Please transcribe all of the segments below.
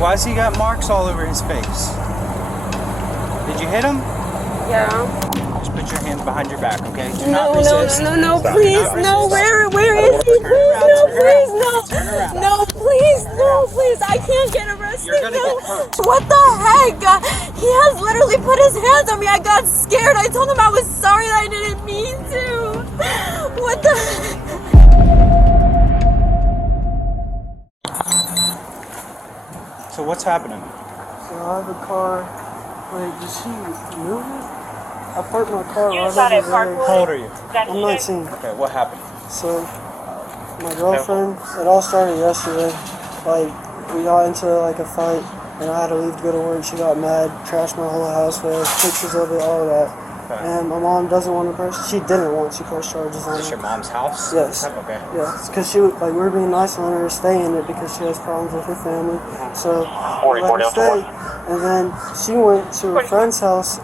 Why's he got marks all over his face? Did you hit him? Yeah. Just put your hands behind your back, okay? Do No, not resist. no, please, no. Where is he? Please, no, please, no. No, please, no, please. I can't get arrested. You're gonna no. get hurt. What the heck? He has literally put his hands on me. I got scared. I told him I was sorry that I didn't mean to. What the heck? So what's happening? So I have a car. Wait, did she move it? I parked my car right over there. How old are you? I'm 19. Okay, what happened? So, my girlfriend, it all started yesterday. Like, we got into like a fight, and I had to leave to go to work. She got mad, trashed my whole house with pictures of it, all of that. Okay. And my mom doesn't want to press. She didn't want to press charges on Is this her. your mom's house? Yes. Okay. Yeah, because she like we were being nice and let her stay in it because she has problems with her family. So we let her stay, and then she went to her friend's house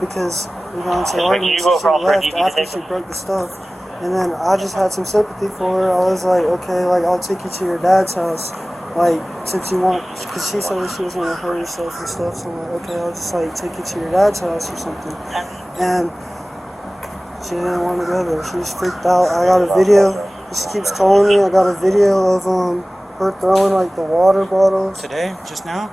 because we got into arguments. So she left after she broke the stuff, and then I just had some sympathy for her. I was like, okay, like I'll take you to your dad's house, like since you want, because she said that she was going to hurt herself and stuff. So I'm like, okay, I'll just like take you to your dad's house or something. And she didn't want to go there. She was freaked out. I got a video. She keeps calling me. I got a video of her throwing like the water bottles. Today? Just now?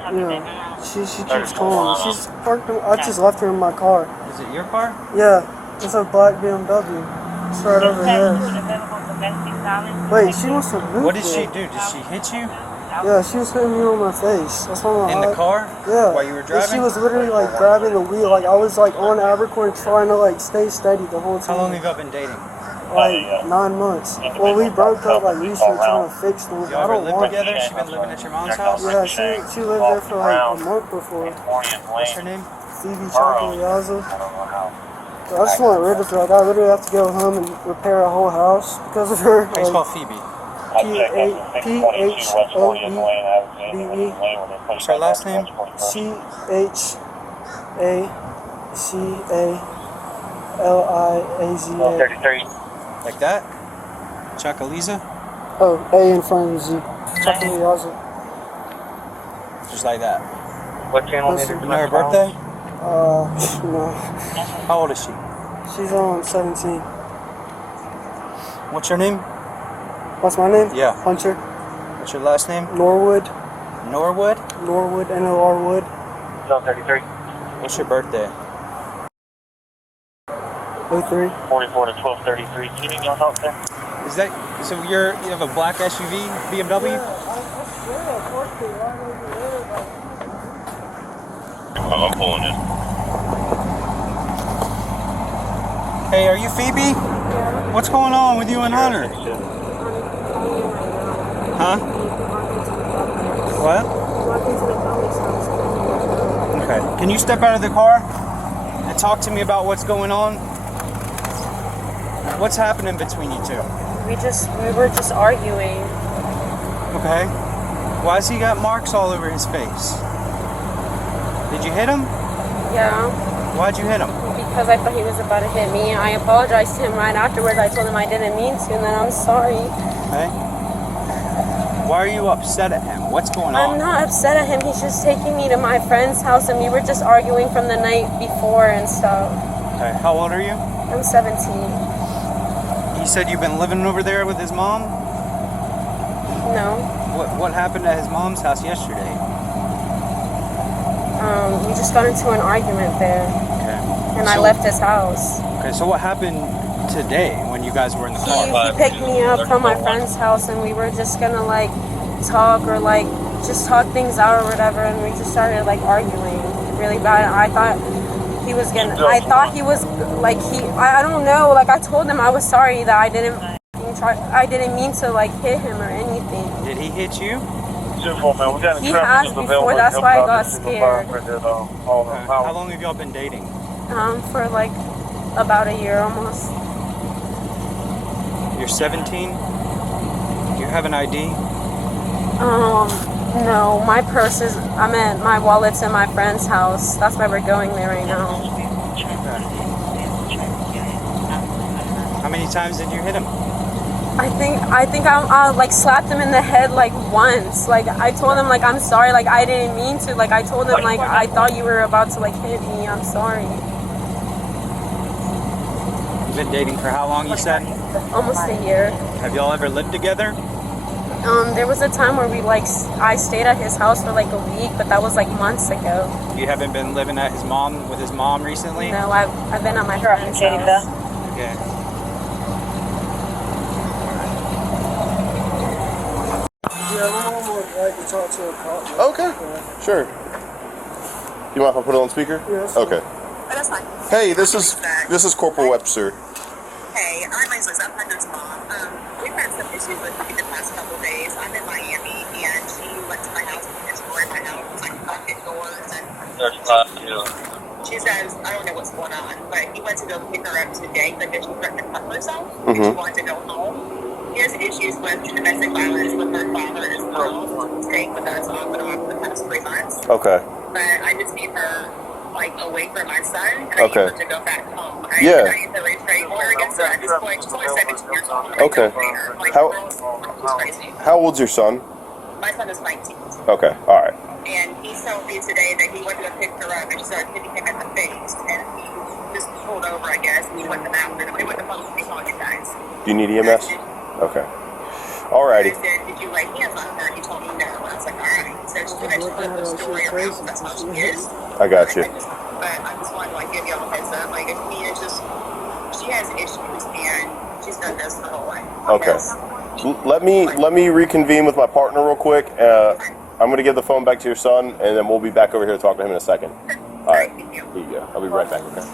Yeah. She keeps calling me. She's parked. I just left her in my car. Is it your car? Yeah. It's a black BMW. It's right over here. Wait, she wants to move. What did she do? Did she hit you? Yeah, she was hitting me on my face. That's why In the car? Yeah. While you were And driving? she was literally like grabbing the wheel. Like I was like on Abercorn trying to like stay steady the whole time. How long have y'all been dating? Like 9 months. Well, we broke up like recently trying to fix things. Y'all I ever don't lived want. together? She been living at your mom's house? Yeah, she lived there for like a month before. What's her name? Phoebe Chacoliazo. I just want rid of her. Like, I literally have to go home and repair a whole house because of her. How you spell Phoebe? P-H-O-E-B-E. What's her last name? C-H-A-C-A-L-I-A-Z-A. Like that? Chacaliza? Oh, A in front of Z. Chacoliazo. Just like that. What channel is it? You know her birthday? No. How old is she? She's on 17. What's your name? What's my name? Yeah. Hunter. What's your last name? Norwood. Norwood? Norwood, N-O-R Wood. Zone 33. What's your birthday? 03. 44 to 1233. Do you need your help there? Is that, so you have a black SUV, BMW? I'm pulling in. Hey, are you Phoebe? Yeah. What's going on with you and Hunter? Huh? What? Okay. Can you step out of the car and talk to me about what's going on? What's happening between you two? We were just arguing. Okay. Why's he got marks all over his face? Did you hit him? Yeah. Why'd you hit him? Because I thought he was about to hit me. I apologized to him right afterwards. I told him I didn't mean to, and then I'm sorry. Okay. Why are you upset at him? What's going on? I'm not upset at him. He's just taking me to my friend's house, and we were just arguing from the night before and stuff. Okay. How old are you? I'm 17. You said you've been living over there with his mom? No. What happened at his mom's house yesterday? We just got into an argument there, Okay. and I left his house. Okay, so what happened today when you guys were in the car? He picked me up from my friend's house, and we were just gonna like talk or like just talk things out or whatever, and we just started like arguing really bad. I thought he was like I don't know, like I told him I was sorry that I didn't mean to like hit him or anything. Did he hit you? He has before, that's why I got scared. How long have y'all been dating? For like about a year almost. You're 17? You have an ID? No, my purse is, my wallet's in my friend's house. That's why we're going there right now. Okay. How many times did you hit him? I think I like slapped him in the head like once. Like I told him like I'm sorry, like I didn't mean to. Like I told him like I thought you were about to like hit me. I'm sorry. You've been dating for how long, you said? Almost a year. Have y'all ever lived together? There was a time where I stayed at his house for like a week, but that was like months ago. You haven't been living at with his mom recently? No, I've been at my friend's house. Okay. Yeah, my mom would like to talk to a cop. Okay, sure. You mind if I put it on speaker? Yes. Okay. Oh, that's fine. Hey, this is Corporal Webster. Hey, my name's Liz. I'm Hunter's mom. We've had some issues with me the past couple of days. I'm in Miami, and she went to my house and destroyed my house, like pocket doors, and she says, I don't know what's going on, but he went to go pick her up today because she threatened to cut herself, and she wanted to go home. He has issues with domestic violence with her father as well, staying with us off and on for the past 3 months. Okay. But I just need her like away from my son, and Okay. I need her to go back home. I need to raise her order against her at this point. She's only 17 years old. Okay. Like, How- she's crazy. How old's your son? My son is 19. Okay, all right. And he told me today that he went to go pick her up and she started hitting him in the face. And he just pulled over, I guess, and he went to the mountain. And we went to phone and called you guys. Do you need EMS? Okay. Alrighty. I said, did you lay hands on her? And he told me no. And I was like, alright. So she's going to flip the story around. That's how she is. I got you. But I just wanted to like give y'all a heads up. Like, if he is just, she has issues and she's done this the whole way. Okay. Let me reconvene with my partner real quick. I'm gonna give the phone back to your son, and then we'll be back over here to talk to him in a second. All right. Here you go. I'll be right back. Okay.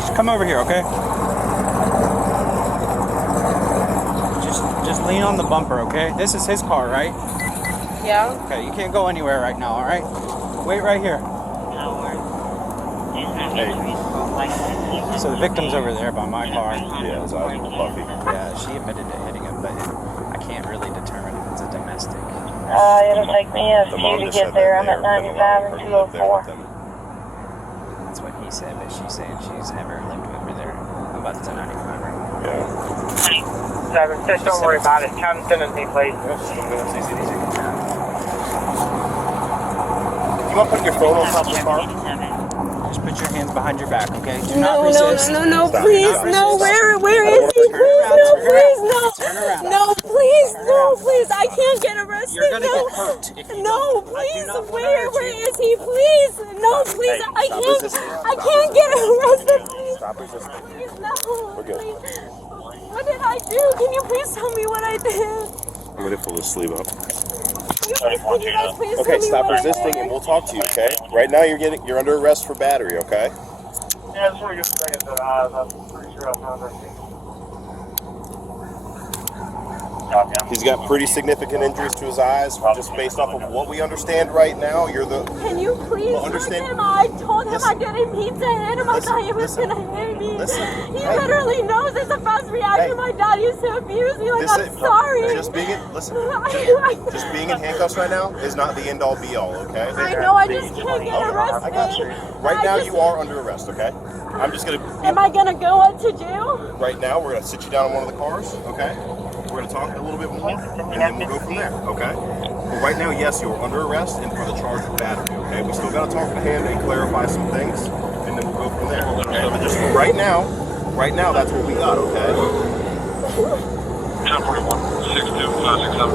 Just come over here, okay? Just lean on the bumper, okay? This is his car, right? Yeah. Okay, you can't go anywhere right now, all right? Wait right here. So the victim's over there by my car. Yeah, his eyes were puffy. Yeah, she admitted to hitting him, but I can't really determine if it's a domestic. It'll take me a few to get there. I'm at 95 and 204. That's what he said, but she's saying she's never lived over there. I'm about to 95 right now. Yeah. Just don't worry about it. Come send it to me, please. You want to put your phone on top of the car? Just put your hands behind your back, okay? Do No, not resist. no, please, no. Where is he? Please, no, please, no. No, please, no, please. I can't get arrested. You're gonna No. get hurt if you No, don't. please. I do not Where wanna hurt you. is he? Please. No, please. I can't get arrested. Please. Stop resisting. Please, no. We're good. Please. What did I do? Can you please tell me what I did? I'm gonna pull this sleeve up. Can you guys please tell Okay, me stop what I resisting, did? and we'll talk to you. Okay? Right now, you're under arrest for battery. Okay? Yeah, that's where you're bringing the eyes. I'm pretty sure I found that thing. He's got pretty significant injuries to his eyes, just based off of what we understand right now. You're the. Can you please Well, understand- him? I told him Listen. I didn't mean to hit him. I thought he was Listen. gonna hit me. Listen. He Hey. literally knows it's a fast reaction. Hey. My dad used to abuse me. Like, Listen, I'm sorry. Just being in, listen. I Just being in handcuffs right now is not the end all be all. Okay? know I just can't get arrested. I got you. Right now, you are under arrest. Okay? I'm just gonna. Am I gonna go what to do? Right now, we're gonna sit you down in one of the cars. Okay? We're gonna talk a little bit more, and then we'll go from there. Okay? But right now, yes, you're under arrest and for the charge of battery. Okay? We still gotta talk to him and clarify some things, and then we'll go from there. Okay? But just right now, that's what we got. Okay? 1041, 62567.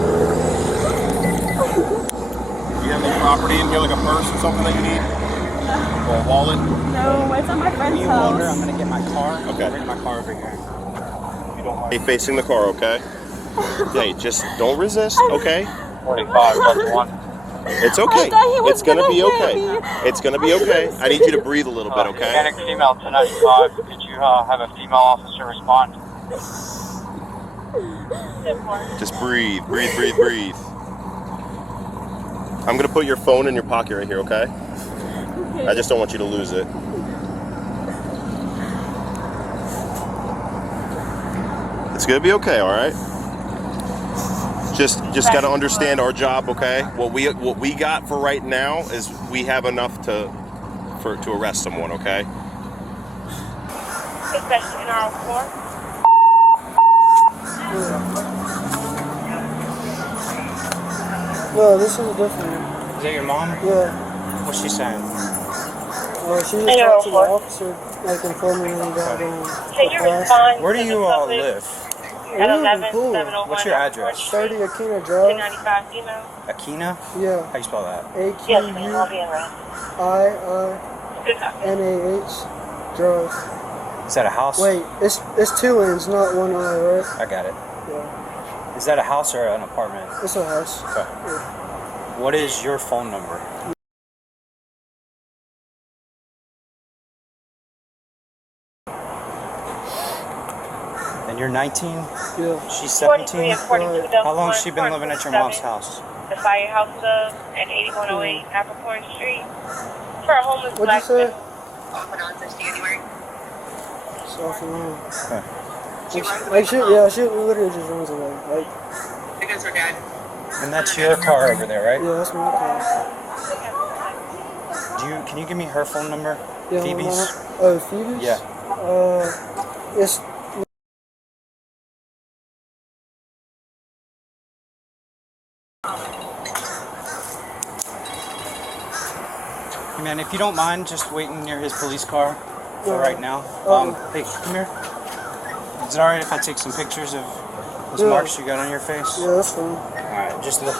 Do you have any property in here, like a purse or something that you need, or a wallet? No, it's at my friend's You water, I'm house. gonna get my car. Okay. Bring my car over here. Hey, facing the car. Okay? Hey, just don't resist. Okay? 45, that's one. It's okay. I thought he was It's gonna be gonna okay. hit me. It's gonna be okay. I need you to breathe a little bit, okay? Hispanic female 1095. Could you have a female officer respond? Just breathe. I'm gonna put your phone in your pocket right here, okay? I just don't want you to lose it. It's gonna be okay, all right? Just gotta understand our job, okay? What we got for right now is we have enough to arrest someone, okay? Especially in our floor. No, this is a different one. Is that your mom? Yeah. What's she saying? She just talked to the officer, like informing him about Can you respond? Where do you all live? At 11, Cool. 701. What's your address? 30 Akina Drive. 1095 email. Akina? Yeah. How do you spell that? Yes, ma'am. I'll be in right. AQUINAH Drive. Is that a house? Wait, it's 2 N's, not 1 I, right? I got it. Yeah. Is that a house or an apartment? It's a house. Okay. Yeah. What is your phone number? And you're 19? Yeah. She's 43 17? and 42 How long has she been living at your mom's house? The Firehouse Club at 8108 Capricorn Street. For a homeless What'd you black say? man. Off and on since January. It's off and on. Okay. She runs away Like, from home she literally just runs away. Like, because her dad. And that's your car over there, right? yeah, that's my car. Can you give me her phone number? Yeah, Phoebe's? Oh, Phoebe's? Yeah. It's Hey man, if you don't mind just waiting near his police car for right now. Hey, come here. Is it alright if I take some pictures of those marks you got on your face? Yeah, that's fine. Alright, just look.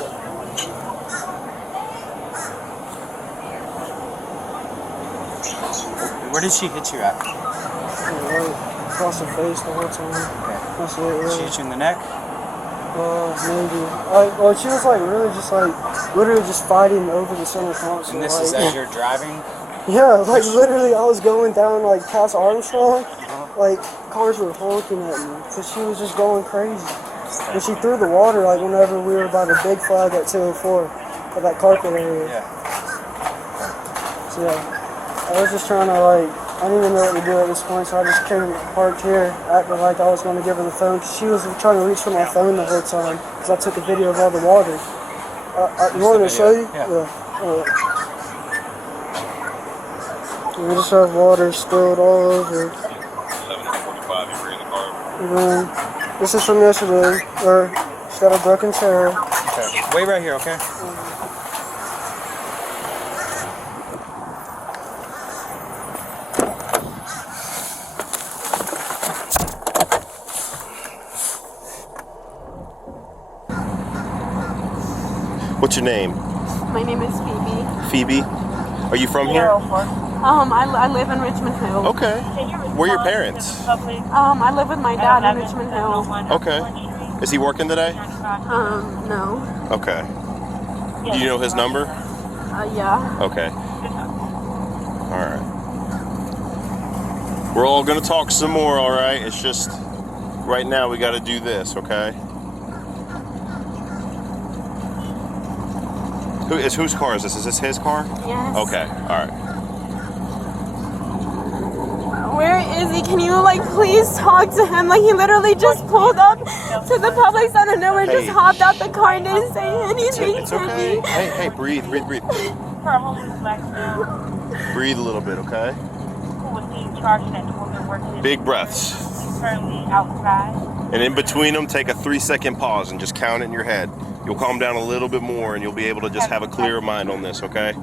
Where did she hit you at? Right across the face the whole time. That's it, yeah. She hit you in the neck? Maybe. Well, she was like really just like literally just fighting over the center console. And this is as you're driving? Yeah, like literally, I was going down like past Armstrong, like cars were honking at me because she was just going crazy. And she threw the water like whenever we were by the big flag at 204 at that carpet area. Yeah. So yeah, I was just trying to like, I didn't even know what to do at this point, so I just came parked here, acting like I was going to give her the phone because she was trying to reach for my phone the whole time because I took a video of all the water. You want me to show you? Yeah. We just have water spilled all over. 7:45, you were in the car. And then, this is from yesterday, or she's got a broken chair. Okay. Wait right here, okay? What's your name? My name is Phoebe. Phoebe? Are you from here? I live in Richmond Hill. Okay. Where are your parents? I live with my dad in Richmond Hill. Okay. Is he working today? No. Okay. Do you know his number? Yeah. Okay. Alright. We're all gonna talk some more, alright? It's just, right now we gotta do this, okay? Whose car is this? Is this his car? Yes. Okay, alright. Where is he? Can you please talk to him? He literally just pulled up to the public center nowhere, just hopped out the car and didn't say anything It's to okay. me. Hey, breathe. For a homeless black man Breathe a little bit, okay? who was being charged at the woman working. Big breaths. He's currently outside. And in between them, take a 3-second pause and just count it in your head. You'll calm down a little bit more and you'll be able to just have a clearer mind on this, okay?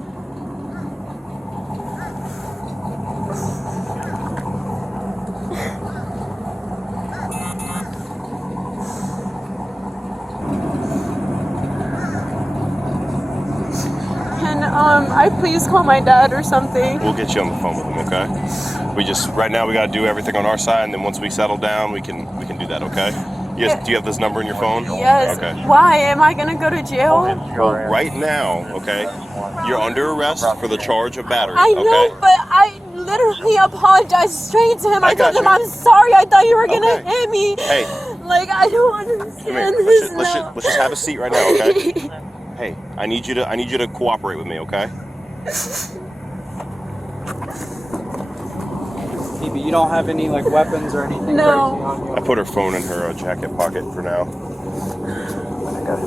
Can I please call my dad or something? We'll get you on the phone with him, okay? Right now we gotta do everything on our side, and then once we settle down, we can do that, okay? Yes. Do you have this number in your phone? Yes. Okay. Why? Am I gonna go to jail? Well, right now, okay, you're under arrest for the charge of battery, I okay? know, but I literally apologized straight to him. I got told him you. I'm sorry. I thought you were gonna Okay. hit me. Hey. I don't Come here. understand Let's this just, let's, now. just, let's just have a seat right now, okay? Hey, I need you to cooperate with me, okay? Phoebe, you don't have any weapons or anything No. crazy on you? I put her phone in her jacket pocket for now.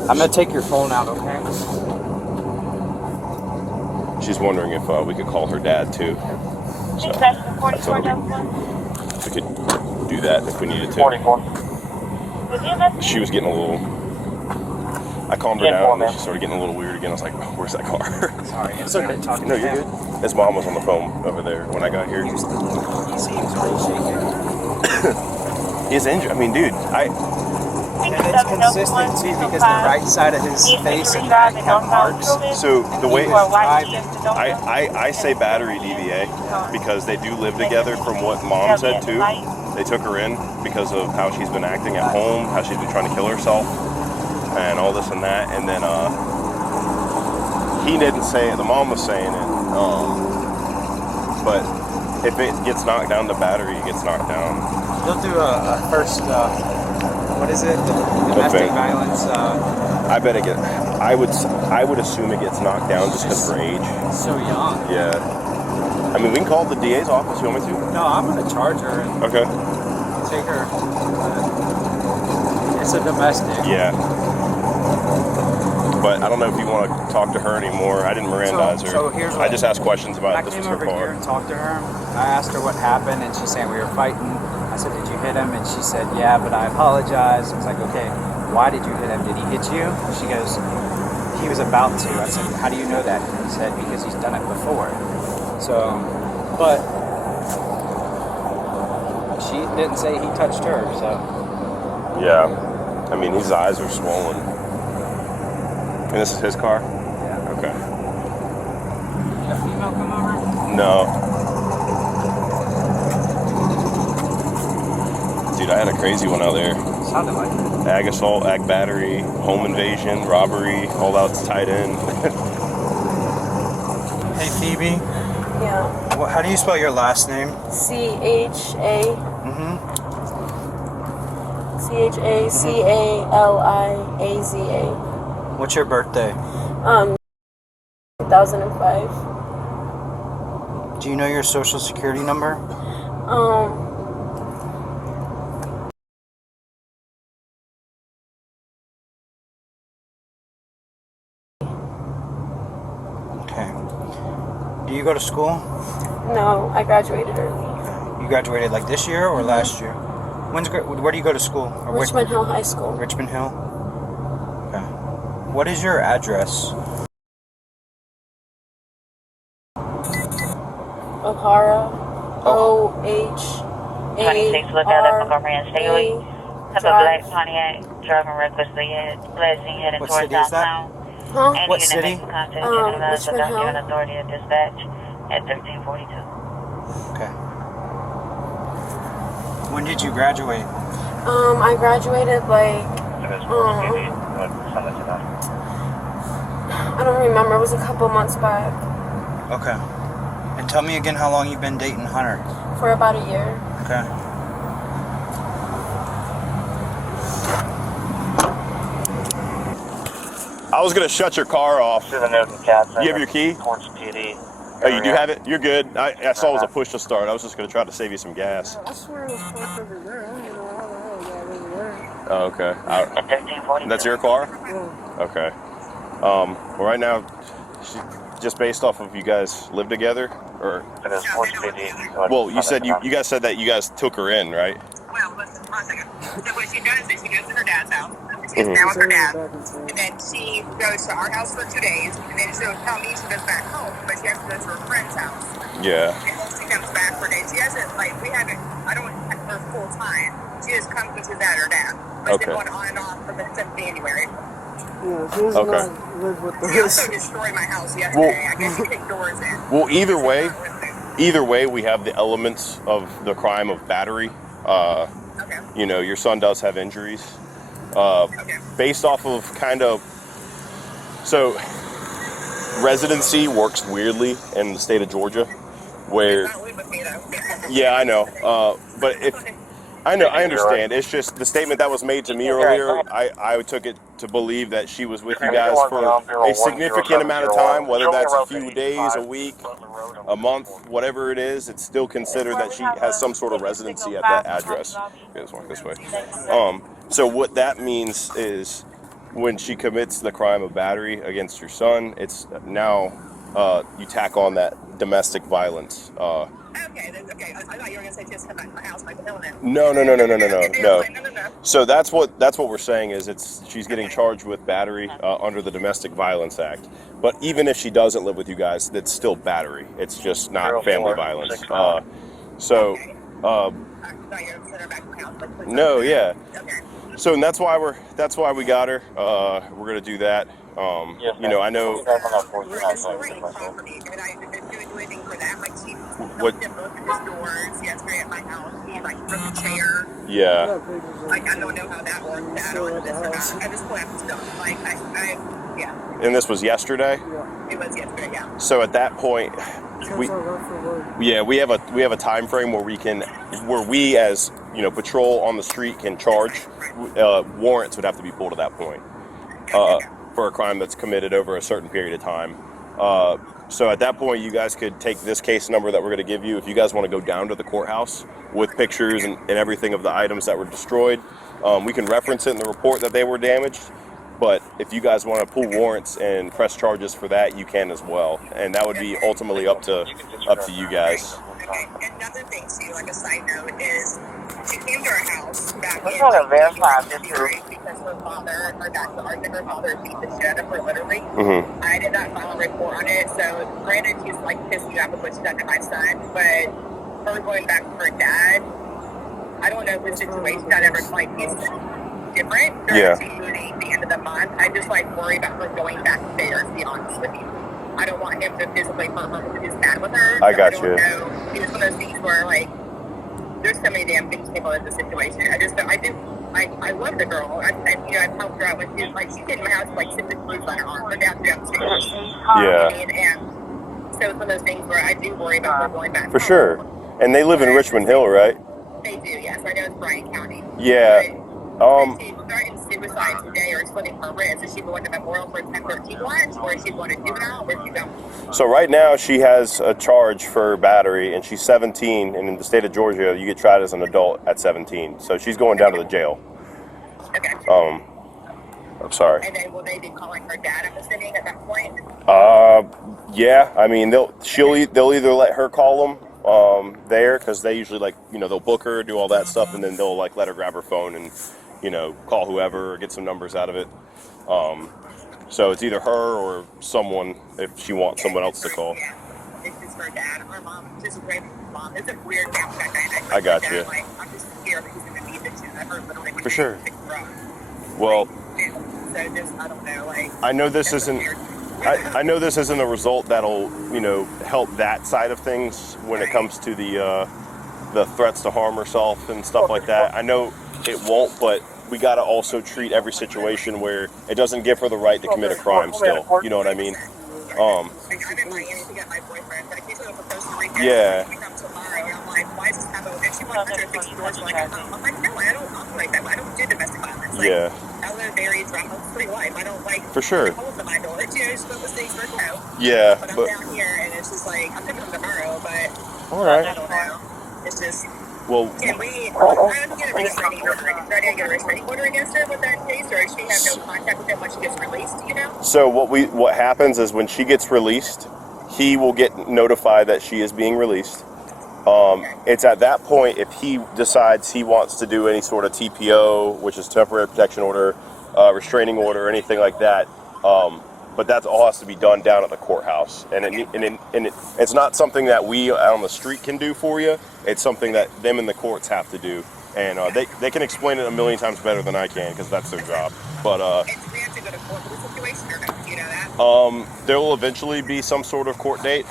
I'm gonna take your phone out, okay? She's wondering if we could call her dad too. So, That's the that's all. 44 double one. we could do that if we needed to. 44. She was getting a little. I calmed her down, and then she started getting a little weird again. I was like, "Where's that car?" Sorry, it's okay. Talking No, to you're him. good. His mom was on the phone over there when I got here. He seems really shaken. He's injured. I mean, dude, And it's consistent too because the right side of his face and neck have marks. So the way I I say battery DVA because they do live together. From what Mom said too, they took her in because of how she's been acting at home, how she's been trying to kill herself, and all this and that. And then he didn't say it. The mom was saying it. But if it gets knocked down, the battery gets knocked down. They'll do a first. What is it? Domestic violence. I bet it get. I would assume it gets knocked down just because of her age. So young. Yeah. I mean, we can call the DA's office. You want me to? No, I'm gonna charge her and Okay. take her. It's a domestic. Yeah. But I don't know if you want to talk to her anymore. I didn't Mirandize her. So here's what I just asked questions about I this came was her over here car. and talked to her. I asked her what happened, and she said we were fighting. I said, "Did you hit him?" And she said, "Yeah, but I apologize." I was like, "Okay, why did you hit him? Did he hit you?" She goes, "He was about to." I said, "How do you know that?" He said, "Because he's done it before." So, but she didn't say he touched her. So Yeah. I mean, his eyes are swollen. And this is his car? yeah. Okay. Did a female come over? No. Dude, I had a crazy one out there. Sounded like it. Ag assault, ag battery, home invasion, robbery, all that's tied in. Hey Phoebe, Yeah. how do you spell your last name? CHA. Mm-hmm. CHACALIAZA. What's your birthday? 2005. Do you know your social security number? Okay. Do you go to school? No, I graduated early. You graduated like this year or last year? Where do you go to school? Or Richmond Hill High School. Richmond Hill? Okay. What is your address? O'Hara. OHARA. 26 lookout at Montgomery and Staley. Have a black Pontiac driving recklessly at Blessing heading What towards city is that? downtown. Huh? And What unit city? making contact and advise Richmond without Hill. giving authority of dispatch at 1342. Okay. When did you graduate? I graduated like, I don't remember, it was a couple months back. Okay. And tell me again how long you've been dating Hunter. For about a year. Okay. I was going to shut your car off. To the Newton Cat Center. You have your key? Towards PD. Oh, you do have it? You're good. I saw it was a push to start. I was just going to try to save you some gas. I swear it was parked over there. I don't even know how the hell it got over there. Oh, okay. At 1342. That's your car? Yeah. Okay. Well, right now, just based off of you guys live together, or It is towards PD. well, you said you guys said that you guys took her in, right? Well, listen, one second. So what she does is she goes to her dad's house. She gets down with her dad. And then she goes to our house for 2 days. And then she'll tell me she goes back home. But she has to go to her friend's house. Yeah. And then she comes back for a day. She hasn't, like, we haven't, I don't have her full time. She just comes when she's at her dad. But it's been Okay. going on and off from the 7th of January. Yeah, she does Okay. not live with She also us. destroyed my house yesterday. I guess she kicked doors in. Well, either way, we have the elements of the crime of battery. Okay. You know, your son does have injuries. Okay. Based off of kind of, so residency works weirdly in the state of Georgia, where Not live with me, though. yeah, I know, but if I understand. It's just the statement that was made to me earlier. I took it to believe that she was with you guys for a significant amount of time, whether that's a few days, a week, a month, whatever it is. It's still considered that she has some sort of residency at that address. Let's walk this way. So what that means is when she commits the crime of battery against your son, it's now you tack on that domestic violence. Okay, I thought you were going to say just come back to my house like no. No. So that's what we're saying is she's getting charged with battery under the Domestic Violence Act. But even if she doesn't live with you guys, it's still battery. It's just not family violence. No, yeah. So and that's why we got her. We're gonna do that. You know, I know. What? Yeah. Like I don't know how that works at this point. I'm done. Like yeah. And this was yesterday. Yeah. It was yesterday. Yeah. So at that point, we have a time frame where we as you know patrol on the street can charge. Warrants would have to be pulled at that point for a crime that's committed over a certain period of time. So at that point, you guys could take this case number that we're going to give you. If you guys want to go down to the courthouse with pictures and everything of the items that were destroyed, we can reference it in the report that they were damaged. But if you guys want to pull warrants and press charges for that, you can as well. And that would be ultimately up to you guys. Okay. Another thing too, like a side note, is she came to our house back in February because her father beat the shit out of her literally. Mm-hmm. I did not file a report on it, so granted she's like pissed me off with what she done to my son, but her going back to her dad, I don't know if the situation got ever like it's different. Yeah. At the end of the month, I just like worry about her going back there, to be honest with you. I don't want him to physically hurt her because he's mad with her. I got you. It's one of those things where like there's so many damn things people in this situation. I love the girl. And you know, I've helped her out when she came to my house like 6 bruises on her arm. Her dad's downstairs. Yeah. And so it's one of those things where I do worry about her going back. For sure. And they live in Richmond Hill, right? They do, yes. I know it's Bryan County. Yeah. She's starting suicide today or slitting her wrist. Is she going to Memorial for a 1013 watch, or is she going to juvenile, or is she going? So right now she has a charge for battery, and she's 17. And in the state of Georgia, you get tried as an adult at 17. So she's going down to the jail. Okay. I'm sorry. And then will they be calling her dad? I'm assuming at that point. Yeah. I mean, they'll either let her call them there because they usually they'll book her, do all that stuff, and then they'll let her grab her phone and call whoever or get some numbers out of it. So it's either her or someone if she wants someone else to call. Yeah, it's just her dad. Her mom, just a great mom. It's a weird family dynamic. I got you. I'm just scared because he's gonna need this shit. I've heard literally. For sure. Well. So just I don't know. I know this isn't. I know this isn't a result that'll help that side of things when it comes to the threats to harm herself and stuff like that. I know it won't, but we got to also treat every situation where it doesn't give her the right to commit a crime still. You know what I mean? I'm in Miami to get my boyfriend, but I keep going for Costa Rica. Yeah. We come tomorrow, and I'm like, why is this happening? And she wants 150 doors like at home. I'm like, no, I don't operate that way. I don't do domestic violence. Yeah. I live a very drama-free life. I don't For sure. holes in my door. It's just one of those things where no. Yeah. But I'm down here, and it's just like, I'm coming home tomorrow, but all right. I don't know. It's just. Well, can we? I don't get a restraining order. Try to get a restraining order against her with that case, or does she have no contact with him when she gets released? So what happens is when she gets released, he will get notified that she is being released. It's at that point if he decides he wants to do any sort of TPO, which is temporary protection order, restraining order, anything like that. But that all has to be done down at the courthouse, and it's not something that we out on the street can do for you. It's something that them in the courts have to do, and they can explain it a million times better than I can because that's their job. But we have to go to court for the situation, or no? Do you know that? There will eventually be some sort of court date.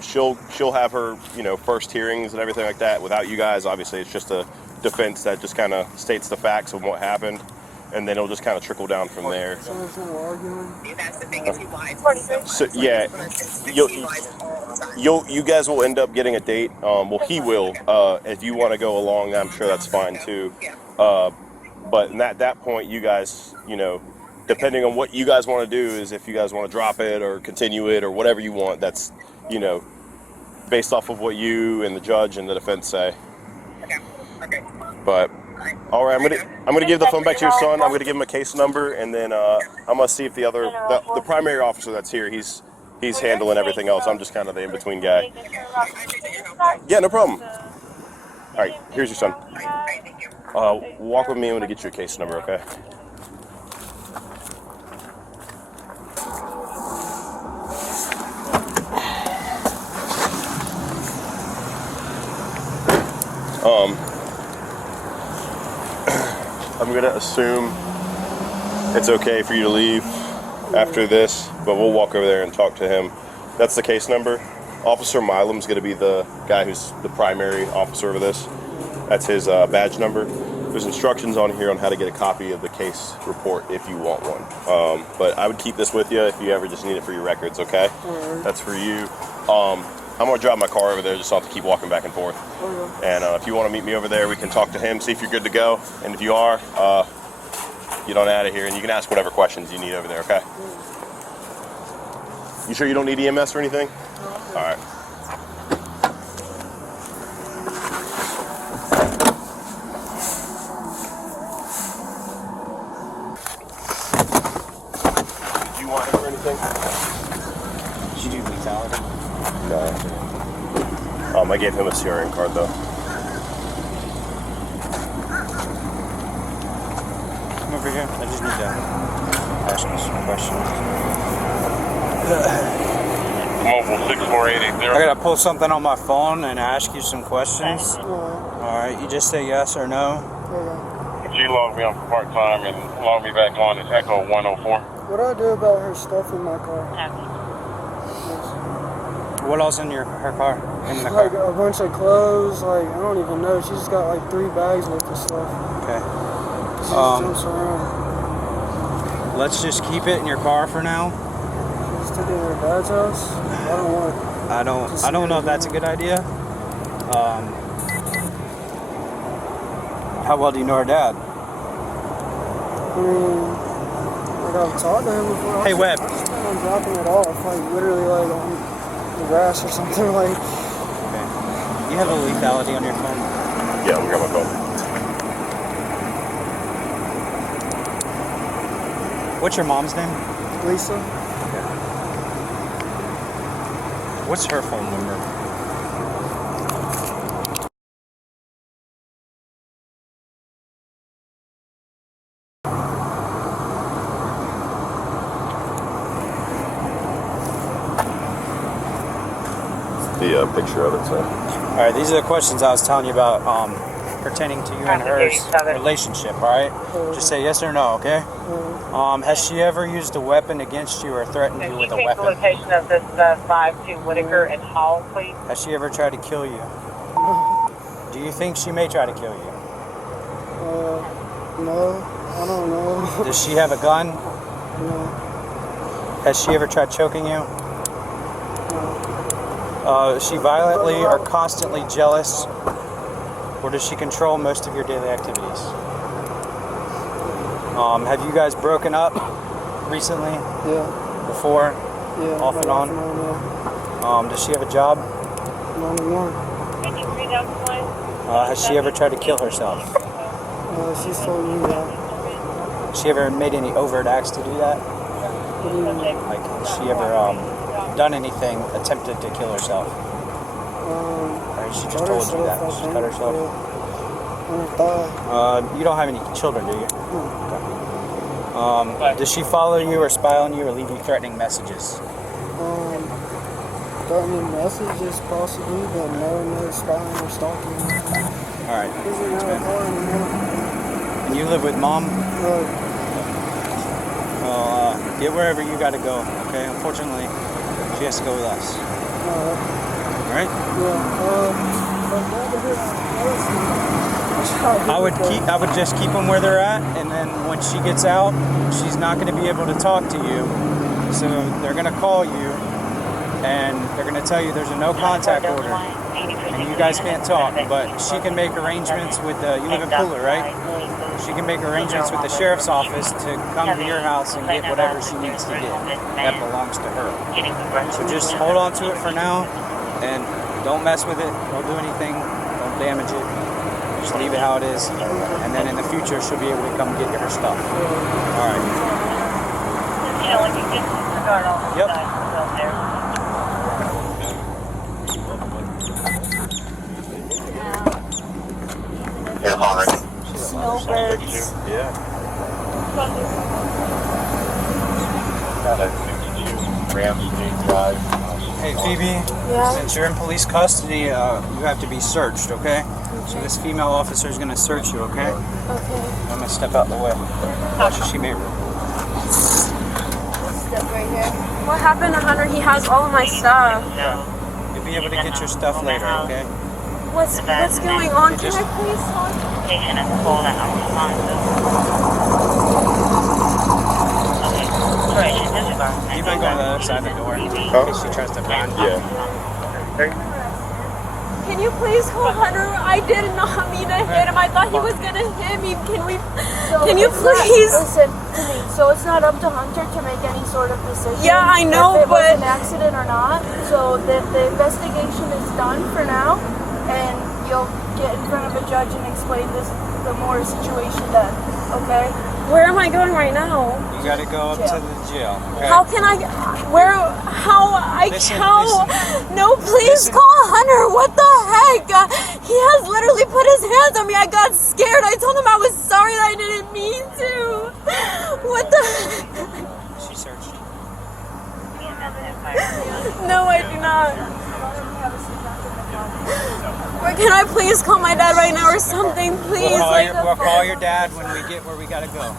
She'll have her first hearings and everything like that without you guys. Obviously, it's just a defense that just kind of states the facts of what happened. And then it'll just kind of trickle down from there. So there's no arguing? That's the thing, is he lies. So yeah, you guys will end up getting a date. Well, he will. If you want to go along, I'm sure that's fine too. But at that point, you guys, depending on what you guys want to do, is if you guys want to drop it or continue it or whatever you want, that's, based off of what you and the judge and the defense say. Okay. But all right, I'm gonna give the phone back to your son. I'm gonna give him a case number, and then I'm gonna see if the primary officer that's here, he's handling everything else. I'm just kind of the in-between guy. Yeah, no problem. All right, here's your son. Walk with me. I'm gonna get you a case number, okay? I'm gonna assume it's okay for you to leave after this, but we'll walk over there and talk to him. That's the case number. Officer Milam's gonna be the guy who's the primary officer of this. That's his badge number. There's instructions on here on how to get a copy of the case report if you want one. But I would keep this with you if you ever just need it for your records, okay? That's for you. I'm gonna drive my car over there just so I don't have to keep walking back and forth. And if you want to meet me over there, we can talk to him, see if you're good to go. And if you are, get on out of here and you can ask whatever questions you need over there, okay? You sure you don't need EMS or anything? All right. Do you want him or anything? Did you do lethality? No. I gave him a CRN card though. Come over here. I just need to ask you some questions. Mobile 64880. I gotta pull something on my phone and ask you some questions. Alright, you just say yes or no. She logged me on for part-time and logged me back on. It's Echo 104. What do I do about her stuff in my car? What else in her car? In the Like car? a bunch of clothes, like I don't even know. She's got like 3 bags worth of stuff. Okay. She just jumps around. Let's just keep it in your car for now. She's taking her dad's house. I don't want. I don't know if that's a good idea. How well do you know her dad? I mean, like I've talked to him before. Hey, Webb. I just plan on dropping it off, like literally like on the grass or something like. Okay. You have a lethality on your phone? Yeah, we got my phone. What's your mom's name? Lisa. What's her phone number? The picture of it, so. Alright, these are the questions I was telling you about pertaining to you and her relationship, alright? Just say yes or no, okay? Has she ever used a weapon against you or threatened you with a weapon? the location of this 52 Whitaker and Hall, please? Has she ever tried to kill you? Do you think she may try to kill you? No, I don't know. Does she have a gun? No, Has she ever tried choking you? Is she violently or constantly jealous? Or does she control most of your daily activities? Have you guys broken up recently? yeah, Before? yeah. Off like and on? yeah. Does she have a job? Not anymore. Has she ever tried to kill herself? She's told me that. Has she ever made any overt acts to do that? What do you mean? Like, has she ever done anything, attempted to kill herself? Or has she just told you that? She's cut herself? You don't have any children, do you? Does she follow you or spy on you or leave you threatening messages? Threatening messages possibly, but no spying or stalking. Alright. Isn't that a car anymore? And you live with mom? Right. Well, get wherever you gotta go, okay? Unfortunately, she has to go with us. Alright? I would just keep them where they're at, and then when she gets out, she's not going to be able to talk to you. So they're going to call you, and they're going to tell you there's a no contact order, and you guys can't talk. But she can make arrangements with you live in Puller, right? She can make arrangements with the sheriff's office to come to your house and get whatever she needs to get that belongs to her. So just hold on to it for now, and don't mess with it. Don't do anything. Don't damage it. Just leave it how it is, and then in the future she'll be able to come get her stuff. All right. Yep. Hey Phoebe, Yeah. since you're in police custody, you have to be searched, okay? So this female officer is going to search you, okay? Okay. I'm going to step out the way. Watch as she may. Step right here. What happened to Hunter? He has all of my stuff. You'll be able to get your stuff later, okay? What's going on? Can I please talk? Patient is cold and unresponsive. Okay. Sorry, she disregard. You might go on the other side of the door in case she tries to run. Yeah. Can you please call Hunter? I did not mean to hit him. I thought he was gonna hit me. Can you please? Listen to me. So it's not up to Hunter to make any sort of decision. Yeah, I know, if it but was an accident or not. So the investigation is done for now, and you'll get in front of a judge and explain the more situation then. Okay? Where am I going right now? You gotta go up to the jail, okay? How can I? Where? How? Listen. No, please Listen. call Hunter. What the heck? He has literally put his hands on me. I got scared. I told him I was sorry that I didn't mean to. What the? She searched. No, I do not. Or can I please call my dad right now or something, please? We'll call your dad when we get where we gotta go.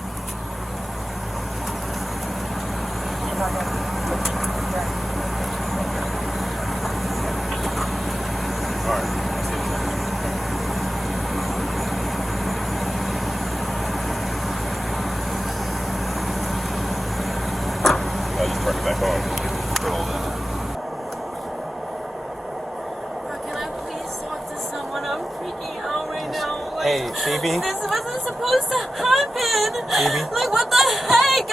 I'll just turn it back on. Can I please talk to someone? I'm freaking out right now. Like, Hey, Phoebe. this wasn't supposed to happen. Phoebe? Like, what the heck?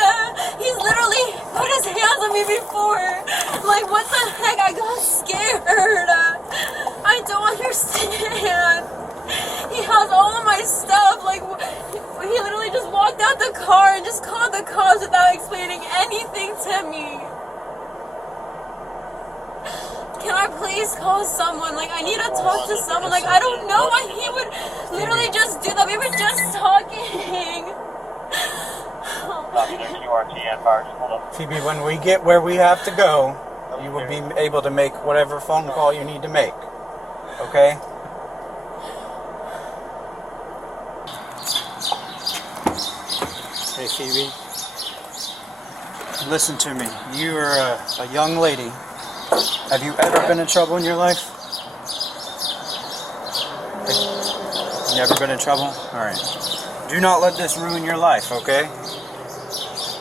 He's literally put his hands on me before. Like, what the heck? I got scared. I don't understand. He has all of my stuff. Like, he literally just walked out the car and just called the cops without explaining anything to me. Can I please call someone? Like, I need to talk to someone. Like, I don't know why he would literally just do that. We were just talking. Phoebe, when we get where we have to go, you will be able to make whatever phone call you need to make. Okay? Hey, Phoebe. Listen to me. You are a young lady. Have you ever been in trouble in your life? Never been in trouble? Alright. Do not let this ruin your life, okay?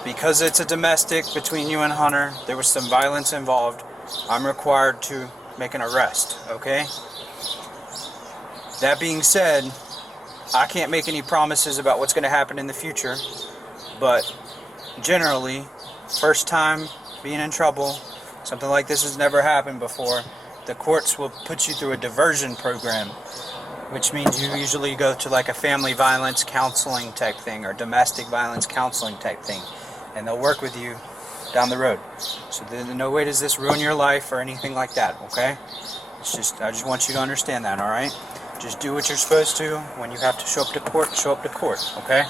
Because it's a domestic between you and Hunter, there was some violence involved. I'm required to make an arrest, okay? That being said, I can't make any promises about what's going to happen in the future, but generally, first time being in trouble, something like this has never happened before, the courts will put you through a diversion program, which means you usually go to like a family violence counseling type thing or domestic violence counseling type thing, and they'll work with you down the road. So there's no way does this ruin your life or anything like that, okay? It's just, I just want you to understand that, alright? Just do what you're supposed to. When you have to show up to court, okay?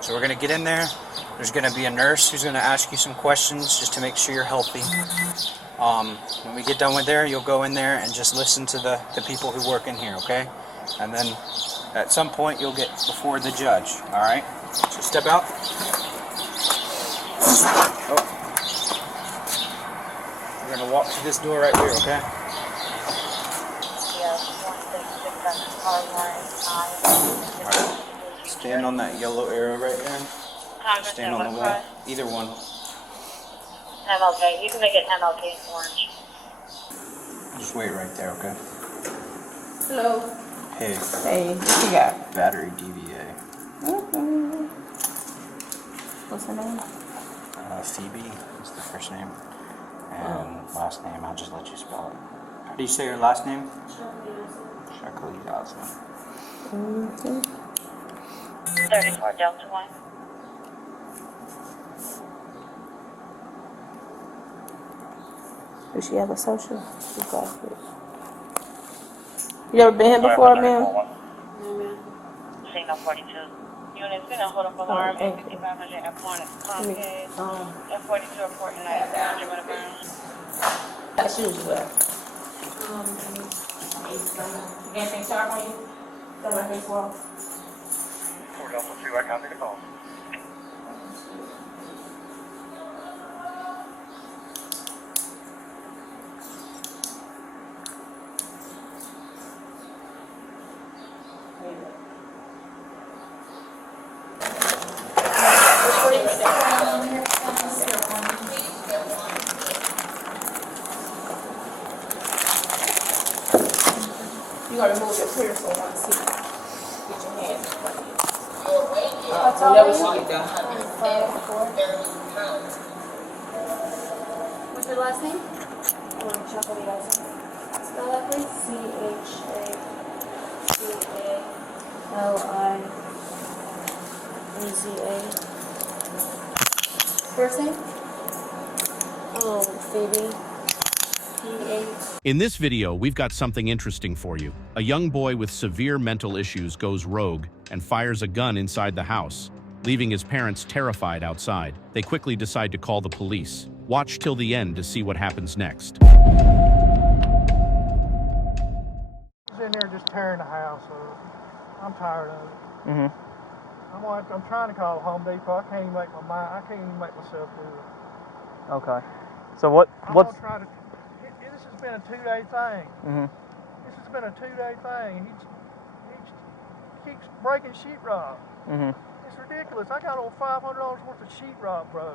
So we're going to get in there. There's going to be a nurse who's going to ask you some questions just to make sure you're healthy. When we get done with there, you'll go in there and just listen to the people who work in here, okay? And then at some point, you'll get before the judge, alright? So step out. Oh. We're going to walk to this door right here, okay? Stand on that yellow arrow right there. Stand on the wall. Either one. MLK. You can make it MLK orange. Just wait right there, okay? Hello. Hey. Hey, what you got? Battery DVA. What's her name? Phoebe is the first name. And last name, I'll just let you spell it. How do you say your last name? Shakaligaza. 34 Delta 1. Does she have a social? You ever been here before, ma'am? Signal 42. Units been a hold up alarm at 5500 at point Comcast. At 42 reporting 9600 with a burn. That's usually anything sharp on you? Got my face wall. 4 Delta 2, I copy the call. You gotta move your clear so I want to see. Get your hands in front of you. That's all Whenever right. she get done. What's your last name? Or check what he has. Spell that please. CHACLIZA. First name? Phoebe. In this video, we've got something interesting for you. A young boy with severe mental issues goes rogue and fires a gun inside the house, leaving his parents terrified outside. They quickly decide to call the police. Watch till the end to see what happens next. He's in there just tearing the house up. I'm tired of it. I'm trying to call Home Depot. I can't even make my mind. I can't even make myself do it. Okay. So what's... This has been a 2-day thing. This has been a 2-day thing. He keeps breaking sheetrock. It's ridiculous. I got over $500 worth of sheetrock, bro.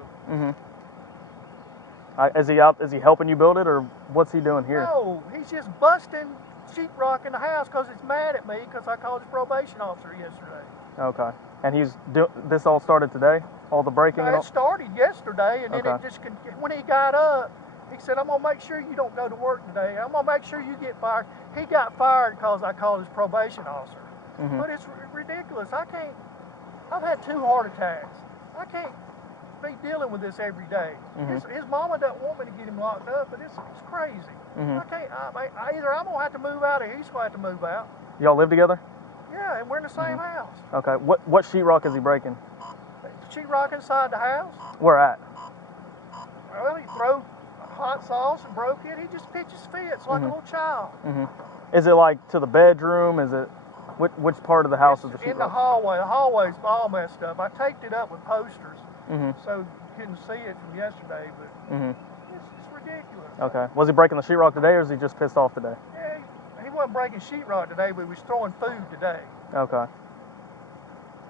Is he out? Is he helping you build it, or what's he doing here? No, he's just busting sheetrock in the house because he's mad at me because I called his probation officer yesterday. Okay. And this all started today? All the breaking? No, it started yesterday, and then it just, when he got up, he said, I'm going to make sure you don't go to work today. I'm going to make sure you get fired. He got fired because I called his probation officer. But it's ridiculous. I've had 2 heart attacks. I can't be dealing with this every day. His mama doesn't want me to get him locked up, but it's crazy. I can't, either I'm going to have to move out or he's going to have to move out. Y'all live together? Yeah, and we're in the same house. Okay. What sheetrock is he breaking? Sheetrock inside the house. Where at? Well, he threw hot sauce and broke it. He just pitches fits like a little child. Is it like to the bedroom? Is it which part of the house is the sheetrock? In the hallway. The hallway's all messed up. I taped it up with posters so you couldn't see it from yesterday, but it's ridiculous. Okay. Was he breaking the sheetrock today, or is he just pissed off today? Yeah, he wasn't breaking sheetrock today, but he was throwing food today. Okay.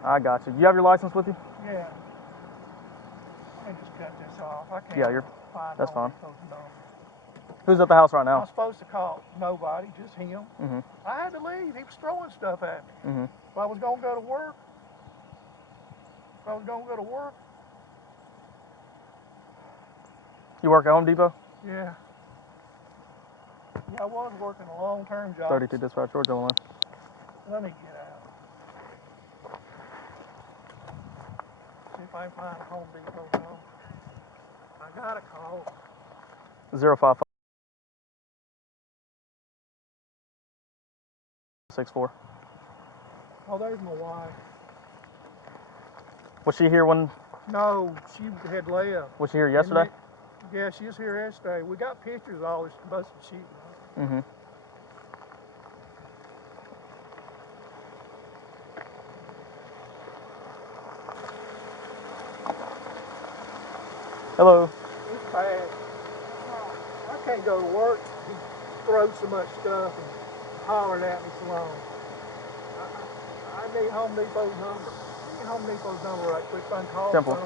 I got you. You have your license with you? Yeah. Let me just cut this off. I can't. Yeah, find that's fine. no. Who's at the house right I now? was supposed to call nobody, just him. I had to leave. He was throwing stuff at me. If I was going to go to work, You work at Home Depot? Yeah. I was working a long-term job. 32 Dispatch, Georgia, Illinois. Let me get out. See if I can find a Home Depot now. I got a call. 055 64. Oh, there's my wife. Was she here when? No, she had left. Was she here yesterday? Yeah, she was here yesterday. We got pictures of all this busted sheet. Hello. It's bad. I can't go to work. He throws so much stuff and hollering at me so long. I need Home Depot's number. Give me Home Depot's number right quick so I can call Simple. them.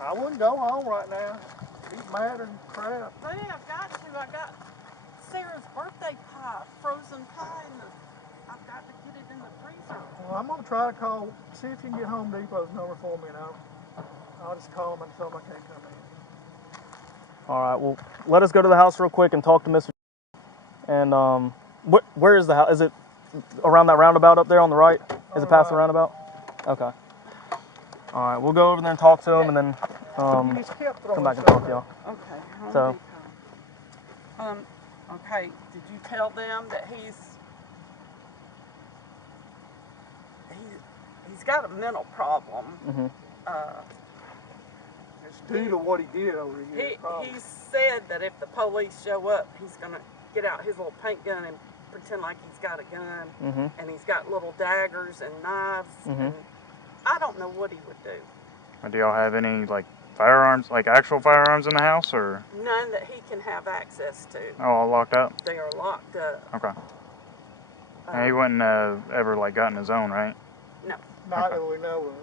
I wouldn't go home right now. He's mad and crap. Honey, I've got to. I got Sarah's birthday pie, frozen pie, and I've got to get it in the freezer. Well, I'm going to try to see if you can get Home Depot's number for me, and I'll just call them and tell them I can't come in. All right, well, let us go to the house real quick and talk to Mr. And where is the house? Is it around that roundabout up there on the right? Is it past the roundabout? Okay. All right, we'll go over there and talk to him, and then come back and talk to y'all. Okay. So, Okay, did you tell them that he's got a mental problem? Mm-hmm. It's due to what he did over the years. He said that if the police show up, he's gonna get out his little paint gun and pretend like he's got a gun, Mm-hmm. and he's got little daggers and knives, Mm-hmm. and I don't know what he would do. Do y'all have any, like, firearms, like actual firearms in the house, or? None that he can have access to. Oh, all locked up? They are locked up. Okay. And he wouldn't ever, like, gotten his own, right? No. Not that we know of.